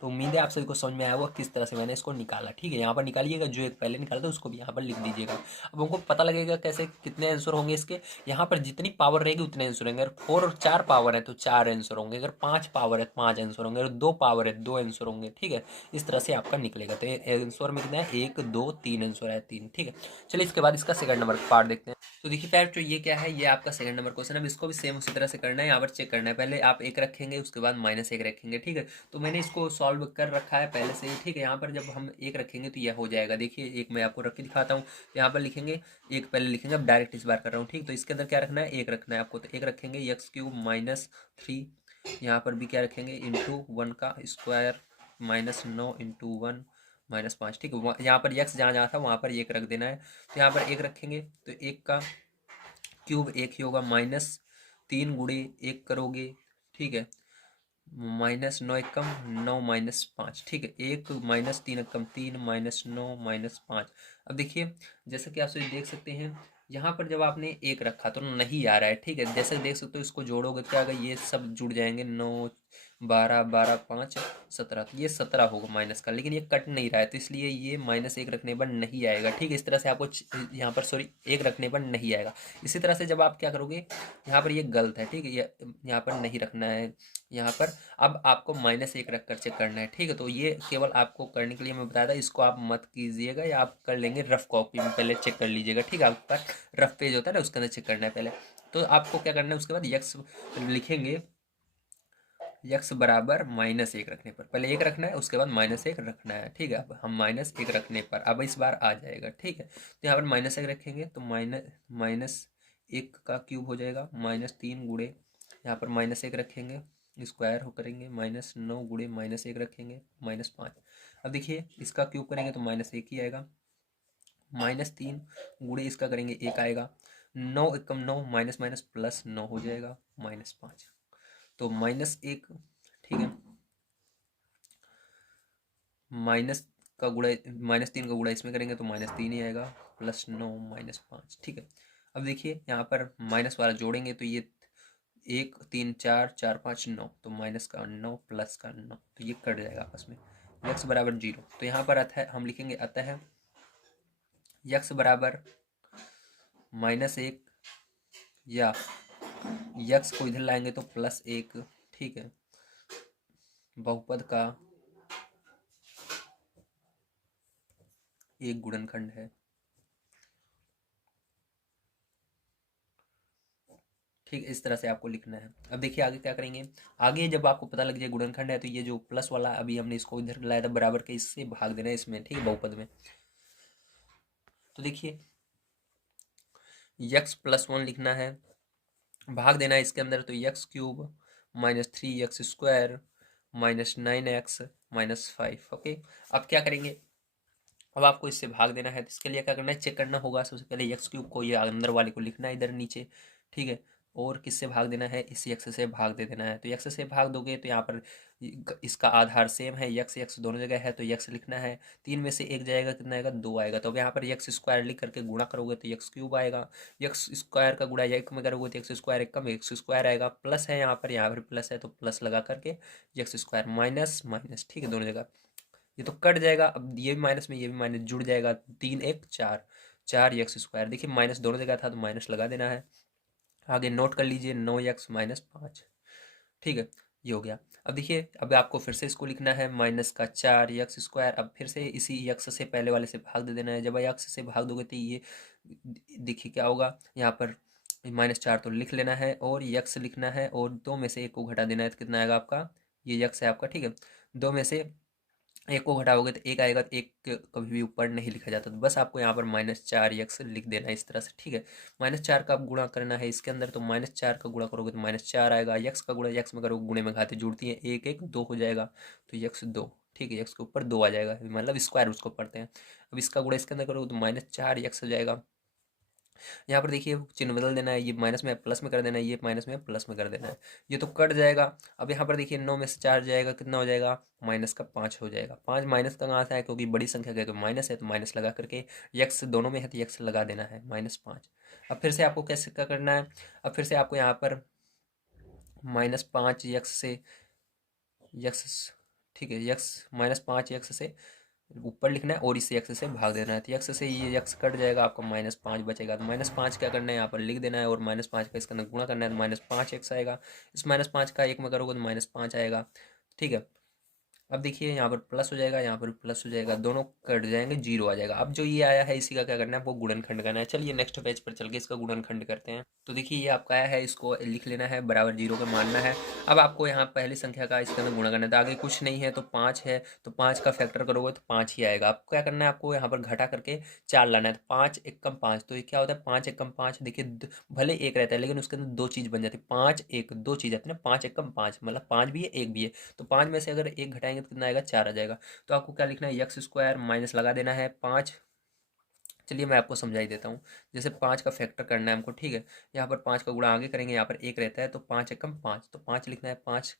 तो उम्मीद है आप सभी को समझ में आया होगा किस तरह से मैंने इसको निकाला। ठीक है, यहाँ पर निकालिएगा, जो एक पहले निकाला था उसको भी यहाँ पर लिख दीजिएगा। अब हमको पता लगेगा कैसे कितने आंसर होंगे इसके। यहाँ पर जितनी पावर रहेगी उतने आंसर होंगे। अगर 4 और 4 पावर है तो 4 आंसर होंगे, अगर 5 पावर है 5 आंसर होंगे, अगर 2 पावर है 2 आंसर होंगे। ठीक है, इस तरह से आपका निकलेगा। तो आंसर में कितना है, 1 2 3 आंसर है, 3। ठीक है, चलिए इसके बाद इसका सेकंड नंबर पार्ट देखते हैं। तो देखिए पैर जो ये क्या है, ये आपका सेकंड नंबर क्वेश्चन है। अब इसको भी सेम उसी तरह से करना है, यहाँ पर चेक करना है। पहले आप एक रखेंगे उसके बाद -1 रखेंगे। ठीक है, तो मैंने इसको सॉल्व कर रखा है पहले से ही। ठीक है, यहाँ पर जब हम एक रखेंगे तो यह हो जाएगा। देखिए एक मैं आपको रख के दिखाता हूँ, तो यहाँ पर लिखेंगे एक, पहले लिखेंगे, अब डायरेक्ट इस बार कर रहा हूँ। ठीक, तो इसके अंदर क्या रखना है, एक रखना है आपको, तो एक रखेंगे x³ -3, यहाँ पर भी क्या रखेंगे इंटू 1 का स्क्वायर -9 इंटू 1 -5। ठीक है, यहाँ पर यक्स जहाँ जहाँ था वहाँ पर एक रख देना है, तो यहाँ पर एक रखेंगे तो एक का क्यूब एक ही होगा, -3 गुणे एक करोगे। ठीक है, -9 एकम 9 -5। ठीक है, एक -3 एकम 3 -9 -5। अब देखिए जैसा कि आप सभी देख सकते हैं, यहाँ पर जब आपने एक रखा तो नहीं आ रहा है। ठीक है, जैसे देख सकते हो, इसको जोड़ोगे तो क्या होगा, ये सब जुड़ जाएंगे, 9 12 12 5 17, तो ये 17 होगा माइनस का, लेकिन ये कट नहीं रहा है तो इसलिए ये -1 रखने पर नहीं आएगा। ठीक है, इस तरह से आपको यहाँ पर सॉरी एक रखने पर नहीं आएगा। इसी तरह से जब आप क्या करोगे, यहाँ पर ये गलत है। ठीक है, यहाँ पर नहीं रखना है, यहाँ पर अब आपको -1 रख कर चेक करना है। ठीक है, तो ये केवल आपको करने के लिए मैं बताया था, इसको आप मत कीजिएगा, या आप कर लेंगे रफ कॉपी में, पहले चेक कर लीजिएगा। ठीक है, आपका रफ पेज होता है ना, उसके अंदर चेक करना है पहले। तो आपको क्या करना है, उसके बाद यक्स लिखेंगे, यक्स बराबर -1 रखने पर, पहले एक रखना है उसके बाद -1 रखना है। ठीक है, अब हम -1 रखने पर अब इस बार आ जाएगा। ठीक है, तो यहाँ पर -1 रखेंगे तो -1 का क्यूब हो जाएगा, -3 गुणे यहाँ पर -1 रखेंगे, स्क्वायर हो करेंगे, -9 गुणे -1 रखेंगे, -5। अब देखिए इसका क्यूब करेंगे तो -1 ही आएगा, -3 गुणे इसका करेंगे 1 आएगा, 9 एकम 9 माइनस माइनस प्लस 9 हो जाएगा, -5। तो -1। ठीक है, माइनस का गुणा, -3 का गुणा इसमें करेंगे तो -3 ही आएगा, +9 -5। ठीक है, अब देखिए यहाँ पर माइनस वाला जोड़ेंगे तो ये 1 3 4 4 5 9, तो माइनस का 9 प्लस का 9, तो ये कट जाएगा आपस में, यक्स बराबर 0। तो यहाँ पर अतः हम लिखेंगे, अतः यक्स बराबर -1, या यक्स को इधर लाएंगे तो +1। ठीक है, बहुपद का एक गुणनखंड है। ठीक है, इस तरह से आपको लिखना है। अब देखिए आगे क्या करेंगे, आगे जब आपको पता लग जाए गुणनखंड है तो ये जो प्लस वाला अभी हमने इसको इधर लाया था बराबर के, इससे भाग देना है इसमें। ठीक है, बहुपद में। तो देखिए x+1 लिखना है, भाग देना है इसके अंदर, तो x³ -3x² -9x -5। ओके, अब क्या करेंगे, अब आपको इससे भाग देना है, तो इसके लिए क्या करना है, चेक करना होगा। सबसे पहले x³ को, ये अंदर वाले को लिखना है इधर नीचे। ठीक है, और किससे भाग देना है, इसी x से भाग दे देना है। तो x से भाग दोगे तो यहाँ पर इसका आधार सेम है, x दोनों जगह है, तो x लिखना है। 3 में से 1 जाएगा, कितना आएगा, 2 आएगा। तो अब यहाँ पर x² लिख करके गुणा करोगे तो x³ आएगा, x² का गुणा 1 में करोगे तो x² एक कम x² आएगा, प्लस है यहाँ पर प्लस है तो प्लस लगा करके x² माइनस माइनस। ठीक है, दोनों जगह ये तो कट जाएगा, अब ये भी माइनस में ये भी माइनस जुड़ जाएगा, 3 1 4, 4x²। देखिए माइनस दोनों जगह था तो माइनस लगा देना है। आगे नोट कर लीजिए, 9x -5। ठीक है, ये हो गया। अब देखिए, अब आपको फिर से इसको लिखना है, -4x²। अब फिर से इसी x से पहले वाले से भाग दे देना है। जब x से भाग दोगे तो ये देखिए क्या होगा, यहाँ पर -4 तो लिख लेना है और x लिखना है, और 2 में से 1 को घटा देना है, तो कितना आएगा आपका, ये x है आपका। ठीक है, 2 में से एक को घटाओगे तो एक आएगा, तो एक कभी भी ऊपर नहीं लिखा जाता, तो बस आपको यहाँ पर -4 लिख देना है इस तरह से, ठीक है। -4 का आप गुणा करना है इसके अंदर, तो -4 का गुणा करोगे तो -4 आएगा। यक्स का गुणा यक्स में करोगे, गुणे में घाते जुड़ती है, एक एक दो हो जाएगा, तो यक्स दो, ठीक है। यक्स के ऊपर दो आ जाएगा, मतलब स्क्वायर उसको पढ़ते हैं। अब इसका गुणा इसके अंदर करोगे तो -4 यक्स हो जाएगा। यहाँ पर देखिए चिन्ह बदल देना है, ये माइनस में प्लस में कर देना है, ये माइनस में प्लस में कर देना है, ये तो कट जाएगा। अब यहाँ पर देखिए 9 में से 4 जाएगा, कितना हो जाएगा, -5 हो जाएगा। 5 माइनस का कहाँ से है, क्योंकि बड़ी संख्या का माइनस है, तो माइनस लगा करके यक्स दोनों में है तो यक्स लगा देना है, -5। अब फिर से आपको कैसे क्या करना है, अब फिर से आपको यहाँ पर -5 यक्स से यक्स, ठीक है, यक्स -5 यक्स से ऊपर लिखना है और इसे यक्स से भाग देना है, तो यक्स से ये यक्स कट जाएगा, आपको -5 बचेगा। तो -5 क्या करना है, यहाँ पर लिख देना है, और -5 का इसके अंदर गुणा करना है, तो -5 एक्स आएगा। इस -5 का एक में करोगे तो -5 आएगा, ठीक है। अब देखिए यहाँ पर प्लस हो जाएगा, यहाँ पर प्लस हो जाएगा, दोनों कट जाएंगे, जीरो आ जाएगा। अब जो ये आया है इसी का क्या करना है, आपको गुणनखंड करना है। चलिए नेक्स्ट पेज पर चल के इसका गुणनखंड करते हैं। तो देखिए ये आपका आया है, इसको लिख लेना है, बराबर जीरो का मानना है। अब आपको यहाँ पहली संख्या का इसके अंदर गुणा करना है, तो आगे कुछ नहीं है तो 5 है, तो 5 का फैक्टर करोगे तो 5 ही आएगा। आपको क्या करना है, आपको यहाँ पर घटा करके 4 लाना है, तो 5 एकम 5, तो ये क्या होता है, 5 एकम 5। देखिए भले एक रहता है लेकिन उसके अंदर दो चीज़ बन जाती है, 5 एक दो चीज़ आती है ना, 5 एकम 5 मतलब 5 भी है एक भी है, तो 5 में से अगर एक घटाएंगे तो कितना आएगा, 4 आ जाएगा। तो आपको क्या लिखना है, यक्स स्क्वायर माइनस लगा देना है 5। चलिए मैं आपको समझा ही देता हूँ। जैसे 5 का फैक्टर करना है हमको, ठीक है। यहाँ पर 5 का गुणा आगे करेंगे, यहाँ पर एक रहता है, तो 5 एकम 5, तो 5 लिखना है, 5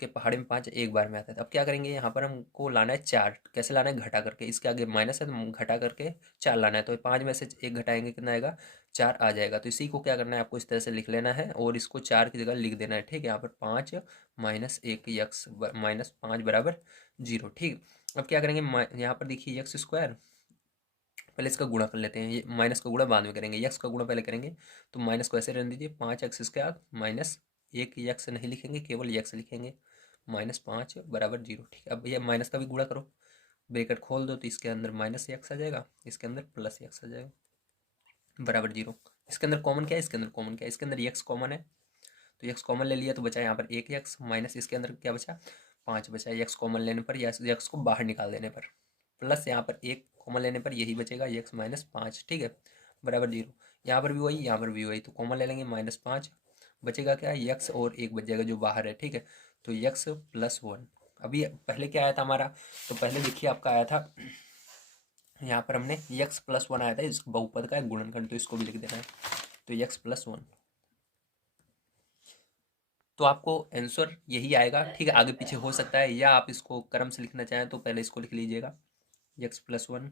के पहाड़े में 5 एक बार में आता है। तो अब क्या करेंगे, यहाँ पर हमको लाना है 4, कैसे लाना है, घटा करके, इसके आगे माइनस है तो घटा करके 4 लाना है, तो 5 में से एक घटाएंगे कितना आएगा, 4 आ जाएगा। तो इसी को क्या करना है, आपको इस तरह से लिख लेना है और इसको 4 की जगह लिख देना है, ठीक है। यहाँ पर 5 -1 यक्स -5 बराबर 0, ठीक। अब क्या करेंगे, यहाँ पर देखिए यक्स स्क्वायर, पहले इसका गुणा कर लेते हैं, ये माइनस का गुणा बाद में करेंगे, यक्स का गुणा पहले करेंगे। तो माइनस को ऐसे रहने दीजिए, 5 एक्स स्क्वायर -1 यक्स नहीं लिखेंगे, केवल यक्स लिखेंगे, -5 बराबर 0, ठीक है। अब ये माइनस का भी गुणा करो, ब्रैकेट खोल दो, तो इसके अंदर -x आ जाएगा, इसके अंदर +x आ जाएगा, बराबर 0। इसके अंदर कॉमन क्या है, इसके अंदर कॉमन क्या है, इसके अंदर यक्स कॉमन है, तो यक्स कॉमन ले लिया तो बचा यहाँ पर 1 यक्स, माइनस इसके अंदर क्या बचा, 5 बचा। यक्स कॉमन लेने पर या यक्स को बाहर निकाल देने पर, प्लस यहाँ पर 1 कॉमन लेने पर यही बचेगा, यक्स -5, ठीक है, बराबर 0। यहाँ पर भी वही, यहाँ पर भी वही, तो कॉमन ले लेंगे, -5 बचेगा, क्या यक्स और एक बच जाएगा जो बाहर है, ठीक है। तो यक्स +1। अभी पहले क्या आया था हमारा, तो पहले देखिए आपका आया था, यहाँ पर हमने यक्स +1 आया था, इस बहुपद का एक गुणनखंड, तो इसको भी लिख देना है, तो यक्स +1। तो आपको आंसर यही आएगा, ठीक है। आगे पीछे हो सकता है, या आप इसको क्रम से लिखना चाहें तो पहले इसको लिख लीजिएगा, यक्स +1,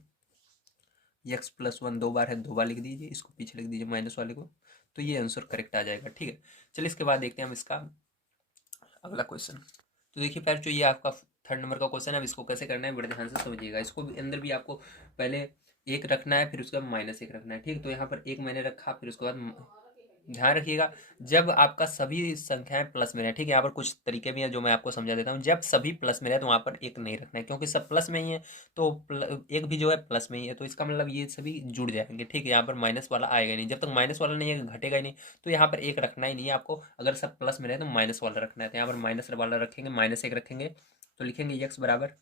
यक्स +1 दो बार है, दो बार लिख दीजिए, इसको पीछे लिख दीजिए माइनस वाले को, तो ये आंसर करेक्ट आ जाएगा, ठीक है। चलिए इसके बाद देखते हैं हम इसका अगला क्वेश्चन। तो देखिए फिर जो ये आपका 3rd नंबर का क्वेश्चन है, अब इसको कैसे करना है बड़े ध्यान से समझिएगा। इसको भी अंदर भी आपको पहले एक रखना है, फिर उसके बाद -1 रखना है, ठीक। तो यहाँ पर एक मैंने रखा, फिर उसके बाद ध्यान रखिएगा, जब आपका सभी संख्याएं प्लस में रहे, ठीक है। यहाँ पर कुछ तरीके भी हैं जो मैं आपको समझा देता हूँ। जब सभी प्लस में रहे तो वहाँ पर एक नहीं रखना है, क्योंकि सब प्लस में ही है, तो एक भी जो है प्लस में ही है, तो इसका मतलब ये सभी जुड़ जाएंगे, ठीक है। यहाँ पर माइनस वाला आएगा नहीं, जब तक माइनस वाला नहीं है घटेगा ही नहीं, तो यहाँ पर एक रखना ही नहीं है आपको। अगर सब प्लस में रहे तो माइनस वाला रखना है, तो यहाँ पर माइनस वाला रखेंगे, -1 रखेंगे, तो लिखेंगे यक्स बराबर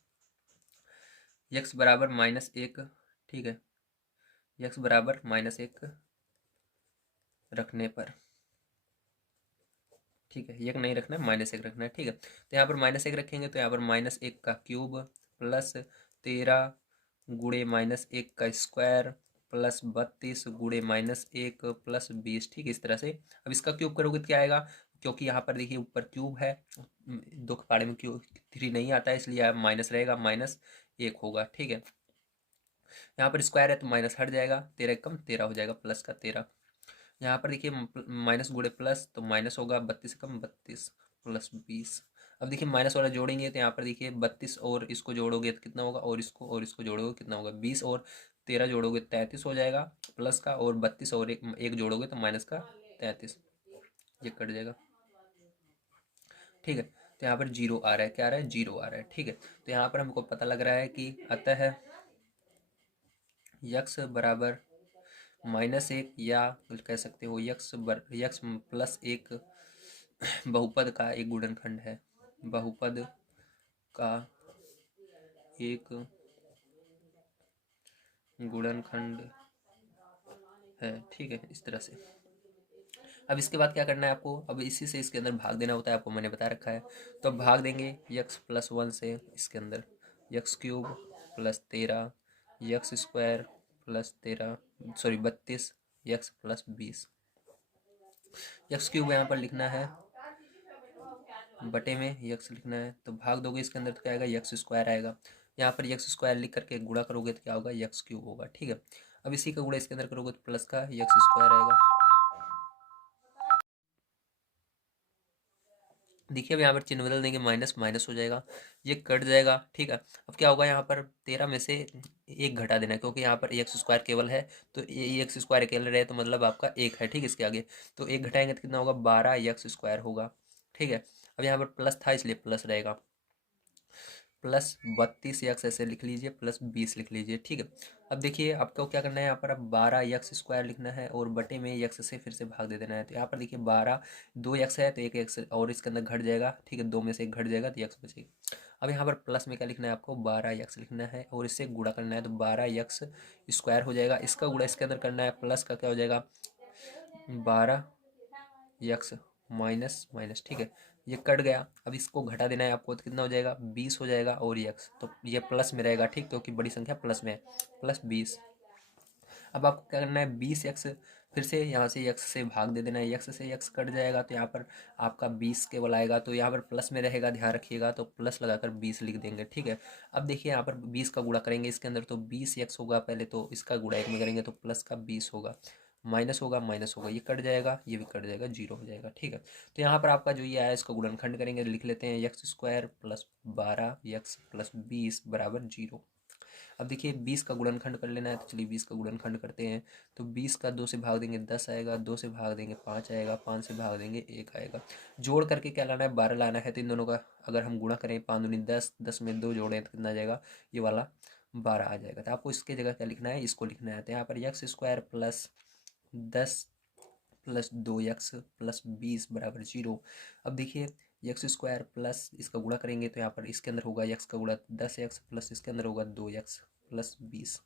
-1, ठीक है। यक्स बराबर -1 रखने पर, ठीक है, एक नहीं रखना है, -1 रखना है, ठीक है। तो यहाँ पर -1 रखेंगे, तो यहाँ पर -1 का क्यूब प्लस 13 गुणे -1 का स्क्वायर प्लस 32 गुणे -1 प्लस 20, ठीक है, इस तरह से। अब इसका क्यूब करोगे तो क्या आएगा, क्योंकि यहाँ पर देखिए ऊपर क्यूब है, दो के पाड़े में क्यूब 3 नहीं आता है, इसलिए यहाँ माइनस रहेगा, -1 होगा, ठीक है। यहाँ पर स्क्वायर है तो माइनस हट जाएगा, 13 कम 13 हो जाएगा, प्लस का 13। यहाँ पर देखिए माइनस गुणे प्लस, तो माइनस होगा, 32 कम 32 प्लस 20। अब देखिए माइनस वाला जोड़ेंगे, तो यहाँ पर देखिए 32 और इसको जोड़ोगे तो कितना होगा, और इसको जोड़ोगे कितना होगा, 20 और 13 जोड़ोगे 33 हो जाएगा प्लस का, और 32 और एक जोड़ोगे तो माइनस का 33, ये कट जाएगा, ठीक है। तो यहाँ पर जीरो आ रहा है, क्या आ रहा है, जीरो आ रहा है, ठीक है। तो यहाँ पर हमको पता लग रहा है कि अतः यक्स बराबर -1, या कह सकते हो यक्स +1 बहुपद का एक गुणनखंड है, बहुपद का एक गुणनखंड है, ठीक है, इस तरह से। अब इसके बाद क्या करना है आपको, अब इसी से इसके अंदर भाग देना होता है, आपको मैंने बता रखा है। तो अब भाग देंगे x+1 से इसके अंदर, x³ plus 13 x² plus 13 sorry 32 x plus 20। x³ यहाँ पर लिखना है, बटे में x लिखना है, तो भाग दोगे इसके अंदर तो क्या आएगा, x² आएगा। यहाँ पर x² लिख करके गुणा करोगे तो क्या होगा, x³ होगा, ठीक है। अब इसी का गुणा इसके अंदर करोगे तो प्लस का x² आएगा। देखिए अब यहाँ पर चिन्ह बदल देंगे, माइनस माइनस हो जाएगा, ये कट जाएगा, ठीक है। अब क्या होगा, यहाँ पर 13 में से एक घटा देना, क्योंकि यहाँ पर x² केवल है, तो ये x² अकेले रहे तो मतलब आपका एक है, ठीक है। इसके आगे तो एक घटाएंगे तो कितना होगा, 12x² होगा, ठीक है। अब यहाँ पर प्लस था इसलिए प्लस रहेगा, प्लस 32x ऐसे लिख लीजिए, प्लस 20 लिख लीजिए, ठीक है। अब देखिए आपको क्या करना है, यहाँ पर अब 12x² लिखना है और बटे में x से फिर से भाग दे देना है। तो यहाँ पर देखिए 12, 2x है तो एक x और इसके अंदर घट जाएगा, ठीक है, 2 में से एक घट जाएगा तो x बचेगा। अब यहाँ पर प्लस में क्या लिखना है आपको, 12x लिखना है और इससे गुणा करना है, तो 12x² हो जाएगा। इसका गुणा इसके अंदर करना है, प्लस का क्या हो जाएगा, 12x माइनस माइनस, ठीक है, ये कट गया। अब इसको घटा देना है आपको, तो कितना हो जाएगा, 20 हो जाएगा, और ये x तो ये प्लस में रहेगा, ठीक, क्योंकि बड़ी संख्या प्लस में है, प्लस 20। अब आपको क्या करना है, 20x फिर से यहाँ से x से भाग दे देना है, x से x कट जाएगा तो यहाँ पर आपका 20 केवल आएगा, तो यहाँ पर प्लस में रहेगा, ध्यान रखिएगा, तो प्लस लगाकर 20 लिख देंगे, ठीक है। अब देखिए यहाँ पर 20 का गुणा करेंगे इसके अंदर, तो 20x होगा पहले, तो इसका गुणा एक में करेंगे तो प्लस का 20 होगा, माइनस होगा माइनस होगा, ये कट जाएगा, ये भी कट जाएगा, जीरो हो जाएगा, ठीक है। तो यहाँ पर आपका जो ये आया इसको गुणनखंड करेंगे, लिख लेते हैं x² प्लस 12x प्लस 20 बराबर 0। अब देखिए 20 का गुणनखंड कर लेना है, तो चलिए 20 का गुणनखंड करते हैं। तो 20 का 2 से भाग देंगे 10 आएगा, 2 से भाग देंगे 5 आएगा, 5 से भाग देंगे 1 आएगा। जोड़ करके क्या लाना है, 12 लाना है, तो इन दोनों का अगर हम गुणा करें, 5 दूनी 10, 10 में 2 जोड़ें तो कितना आ जाएगा, ये वाला 12 आ जाएगा। तो आपको इसके जगह क्या लिखना है, इसको लिखना है। तो यहाँ पर x² plus 10 plus 2x plus 20 बराबर 0। अब देखिए x² प्लस इसका गुणा करेंगे तो यहाँ पर इसके अंदर होगा x का गुणा 10x प्लस इसके अंदर होगा 2x प्लस 20।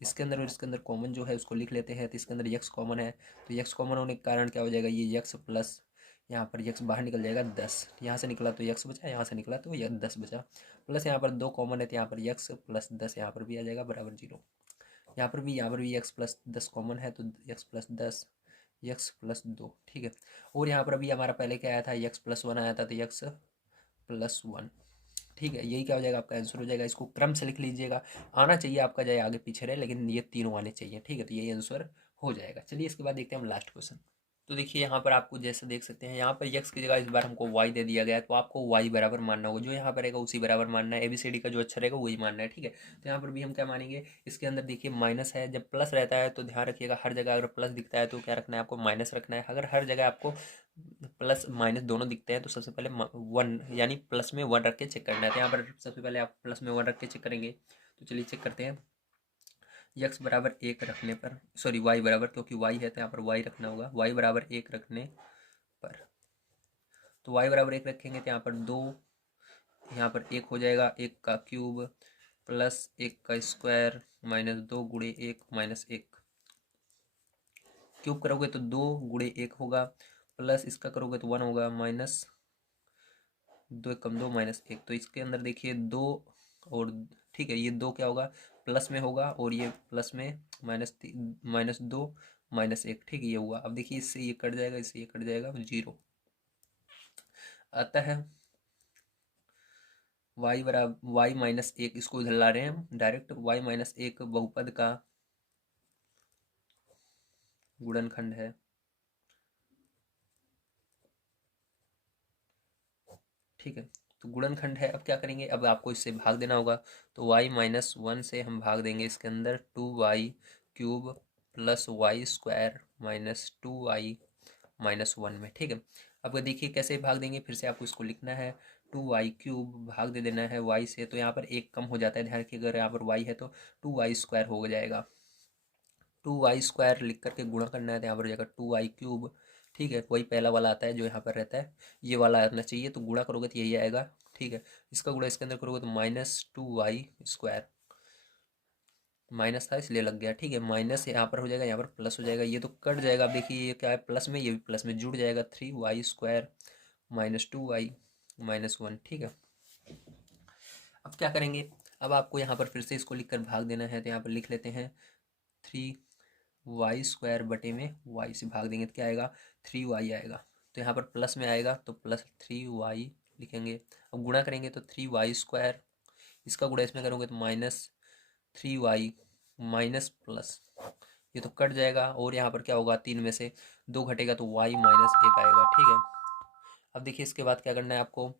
इसके अंदर और इसके अंदर कॉमन जो है उसको लिख लेते हैं, तो इसके अंदर x कॉमन है, तो x कॉमन होने के कारण क्या हो जाएगा, ये x प्लस यहाँ पर x बाहर निकल जाएगा 10, यहाँ से निकला तो x बचा, यहाँ से निकला तो यह 10 बचा, प्लस यहाँ पर 2 कॉमन है तो यहाँ पर x प्लस 10 यहाँ पर भी आ जाएगा बराबर 0। यहाँ पर भी x प्लस 10 कॉमन है तो x प्लस 10 x प्लस 2, ठीक है। और यहाँ पर अभी हमारा पहले क्या आया था, x+1 आया था, तो x+1, ठीक है। यही क्या हो जाएगा, आपका आंसर हो जाएगा। इसको क्रम से लिख लीजिएगा, आना चाहिए आपका, चाहे आगे पीछे रहे, लेकिन ये तीनों आने चाहिए, ठीक है। तो यही आंसर हो जाएगा। चलिए इसके बाद देखते हैं हम लास्ट क्वेश्चन। तो देखिए यहाँ पर आपको जैसे देख सकते हैं, यहाँ पर x की जगह इस बार हमको y दे दिया गया है, तो आपको y बराबर मानना होगा, जो यहाँ पर रहेगा उसी बराबर मानना है, ABCD का जो अच्छा रहेगा वही मानना है, ठीक है। तो यहाँ पर भी हम क्या मानेंगे, इसके अंदर देखिए माइनस है, जब प्लस रहता है तो ध्यान रखिएगा हर जगह अगर प्लस दिखता है तो क्या रखना है आपको, माइनस रखना है। अगर हर जगह आपको प्लस माइनस दोनों दिखते हैं तो सबसे पहले 1 यानी प्लस में 1 रख के चेक करना है। तो यहाँ पर सबसे पहले आप प्लस में 1 रख के चेक करेंगे, तो चलिए चेक करते हैं। x बराबर 1 रखने पर, सॉरी y बराबर, क्योंकि y है तो यहाँ पर y रखना होगा, y बराबर 1 रखने पर, तो y बराबर 1 रखेंगे तो यहाँ पर 2, यहाँ पर 1 हो जाएगा, 1 का क्यूब प्लस 1 का स्क्वायर माइनस 2 गुणे 1 माइनस 1, क्यूब करोगे तो 2 गुणे 1 होगा, प्लस इसका करोगे तो 1 होगा, माइनस 2 कम 2 माइनस 1। तो इसके अंदर देखिए 2 और, ठीक है, ये 2 क्या होगा, प्लस में होगा, और ये प्लस में माइनस 2 माइनस 1, ठीक है, ये हुआ। अब देखिए इससे ये कट जाएगा, इससे ये कट जाएगा, 0 आता है। y बराबर y-1, इसको इधर ला रहे हैं हम डायरेक्ट, y-1 बहुपद का गुणनखंड है, ठीक है। तो गुणनखंड है, अब क्या करेंगे, अब आपको इससे भाग देना होगा, तो y-1 से हम भाग देंगे इसके अंदर 2y³ plus y² minus 2y-1 में, ठीक है। अब देखिए कैसे भाग देंगे, फिर से आपको इसको लिखना है, 2y³ भाग दे देना है y से, तो यहाँ पर एक कम हो जाता है, ध्यान रखिए, अगर यहाँ पर y है तो 2y² हो जाएगा, 2y² लिख करके गुणा करना है, तो यहाँ पर हो जाएगा 2y³, ठीक है। वही पहला वाला आता है जो यहाँ पर रहता है, ये वाला आना चाहिए, तो गुणा करोगे तो यही आएगा, ठीक है। इसका गुणा इसके अंदर करोगे तो -2y², माइनस था इसलिए लग गया, ठीक है। माइनस यहाँ पर हो जाएगा, यहाँ पर प्लस हो जाएगा, ये तो कट जाएगा। अब देखिए ये क्या है, प्लस में, ये भी प्लस में जुड़ जाएगा, 3y² -2y -1, ठीक है। अब क्या करेंगे, अब आपको यहाँ पर फिर से इसको लिख कर भाग देना है, तो यहाँ पर लिख लेते हैं 3y² बटे में y से भाग देंगे तो क्या आएगा, 3y आएगा। तो यहाँ पर प्लस में आएगा तो +3y लिखेंगे। अब गुणा करेंगे तो 3y², इसका गुणा इसमें करोगे तो -3y माइनस प्लस, ये तो कट जाएगा। और यहाँ पर क्या होगा, 3 में से 2 घटेगा तो y-1 आएगा, ठीक है। अब देखिए इसके बाद क्या करना है आपको,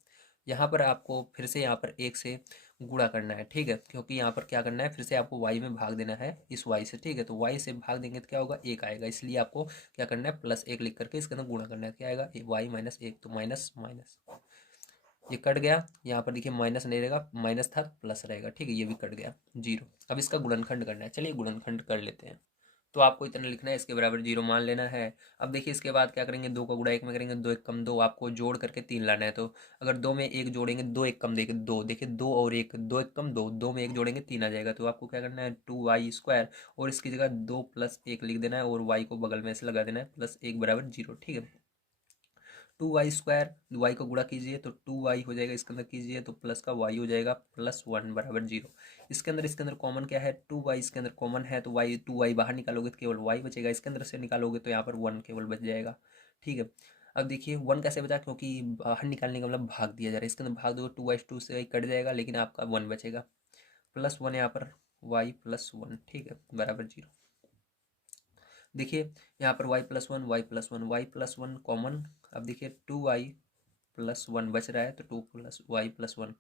यहाँ पर आपको फिर से यहाँ पर 1 से गुणा करना है, ठीक है। क्योंकि यहाँ पर क्या करना है, फिर से आपको y में भाग देना है इस y से, ठीक है। तो y से भाग देंगे तो क्या होगा, 1 आएगा। इसलिए आपको क्या करना है, +1 लिख करके इसके अंदर गुणा करना है, क्या आएगा, y-1, तो माइनस माइनस ये कट गया। यहाँ पर देखिए माइनस नहीं रहेगा, माइनस था प्लस रहेगा, ठीक है। ये भी कट गया, 0। अब इसका गुणनखंड करना है, चलिए गुणनखंड कर लेते हैं। तो आपको इतना लिखना है, इसके बराबर 0 मान लेना है। अब देखिए इसके बाद क्या करेंगे, 2 का गुणा 1 में करेंगे, 2 1 कम 2, आपको जोड़ करके 3 लाना है। तो अगर 2 में 1 जोड़ेंगे, 2 1 कम देंगे 2, देखिए 2 और 1, 2 1 कम 2, 2 में 1 जोड़ेंगे 3 आ जाएगा। तो आपको क्या करना है, 2y², और इसकी जगह 2 + 1 लिख देना है, और y को बगल में से लगा देना है, +1 = 0, ठीक है। 2y², y को गुणा कीजिए तो 2y हो जाएगा, इसके अंदर कीजिए तो प्लस का y हो जाएगा, +1 = 0। इसके अंदर कॉमन क्या है, 2y इसके अंदर कॉमन है, तो y 2y बाहर निकालोगे तो केवल y बचेगा, इसके अंदर से निकालोगे तो यहाँ पर 1 केवल बच जाएगा, ठीक है। अब देखिए 1 कैसे बचा, क्योंकि बाहर निकालने का मतलब भाग दिया जा रहा है, इसके अंदर भाग दोगे 2y 2 से कट जाएगा, लेकिन आपका 1 बचेगा, +1 यहाँ पर y +1, ठीक है, बराबर 0। देखिए यहाँ पर y+1 कॉमन। अब देखिए 2y+1 बच रहा है, तो 2 + y+1,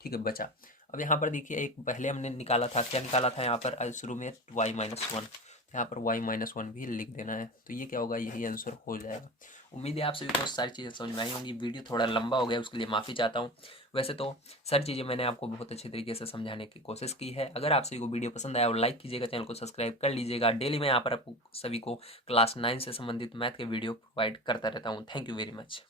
ठीक है, बचा। अब यहाँ पर देखिए एक पहले हमने निकाला था, क्या निकाला था यहाँ पर शुरू में, y-1, यहाँ पर y-1 भी लिख देना है। तो ये क्या होगा, यही आंसर हो जाएगा। उम्मीद है आप सभी को सारी चीज़ें समझ में आई होंगी। वीडियो थोड़ा लंबा हो गया, उसके लिए माफ़ी चाहता हूँ। वैसे तो सारी चीज़ें मैंने आपको बहुत अच्छे तरीके से समझाने की कोशिश की है। अगर आप सभी को वीडियो पसंद आया और लाइक कीजिएगा, चैनल को सब्सक्राइब कर लीजिएगा। डेली मैं यहाँ पर आपको सभी को क्लास 9 से संबंधित मैथ के वीडियो प्रोवाइड करता रहता हूँ। Thank you very much.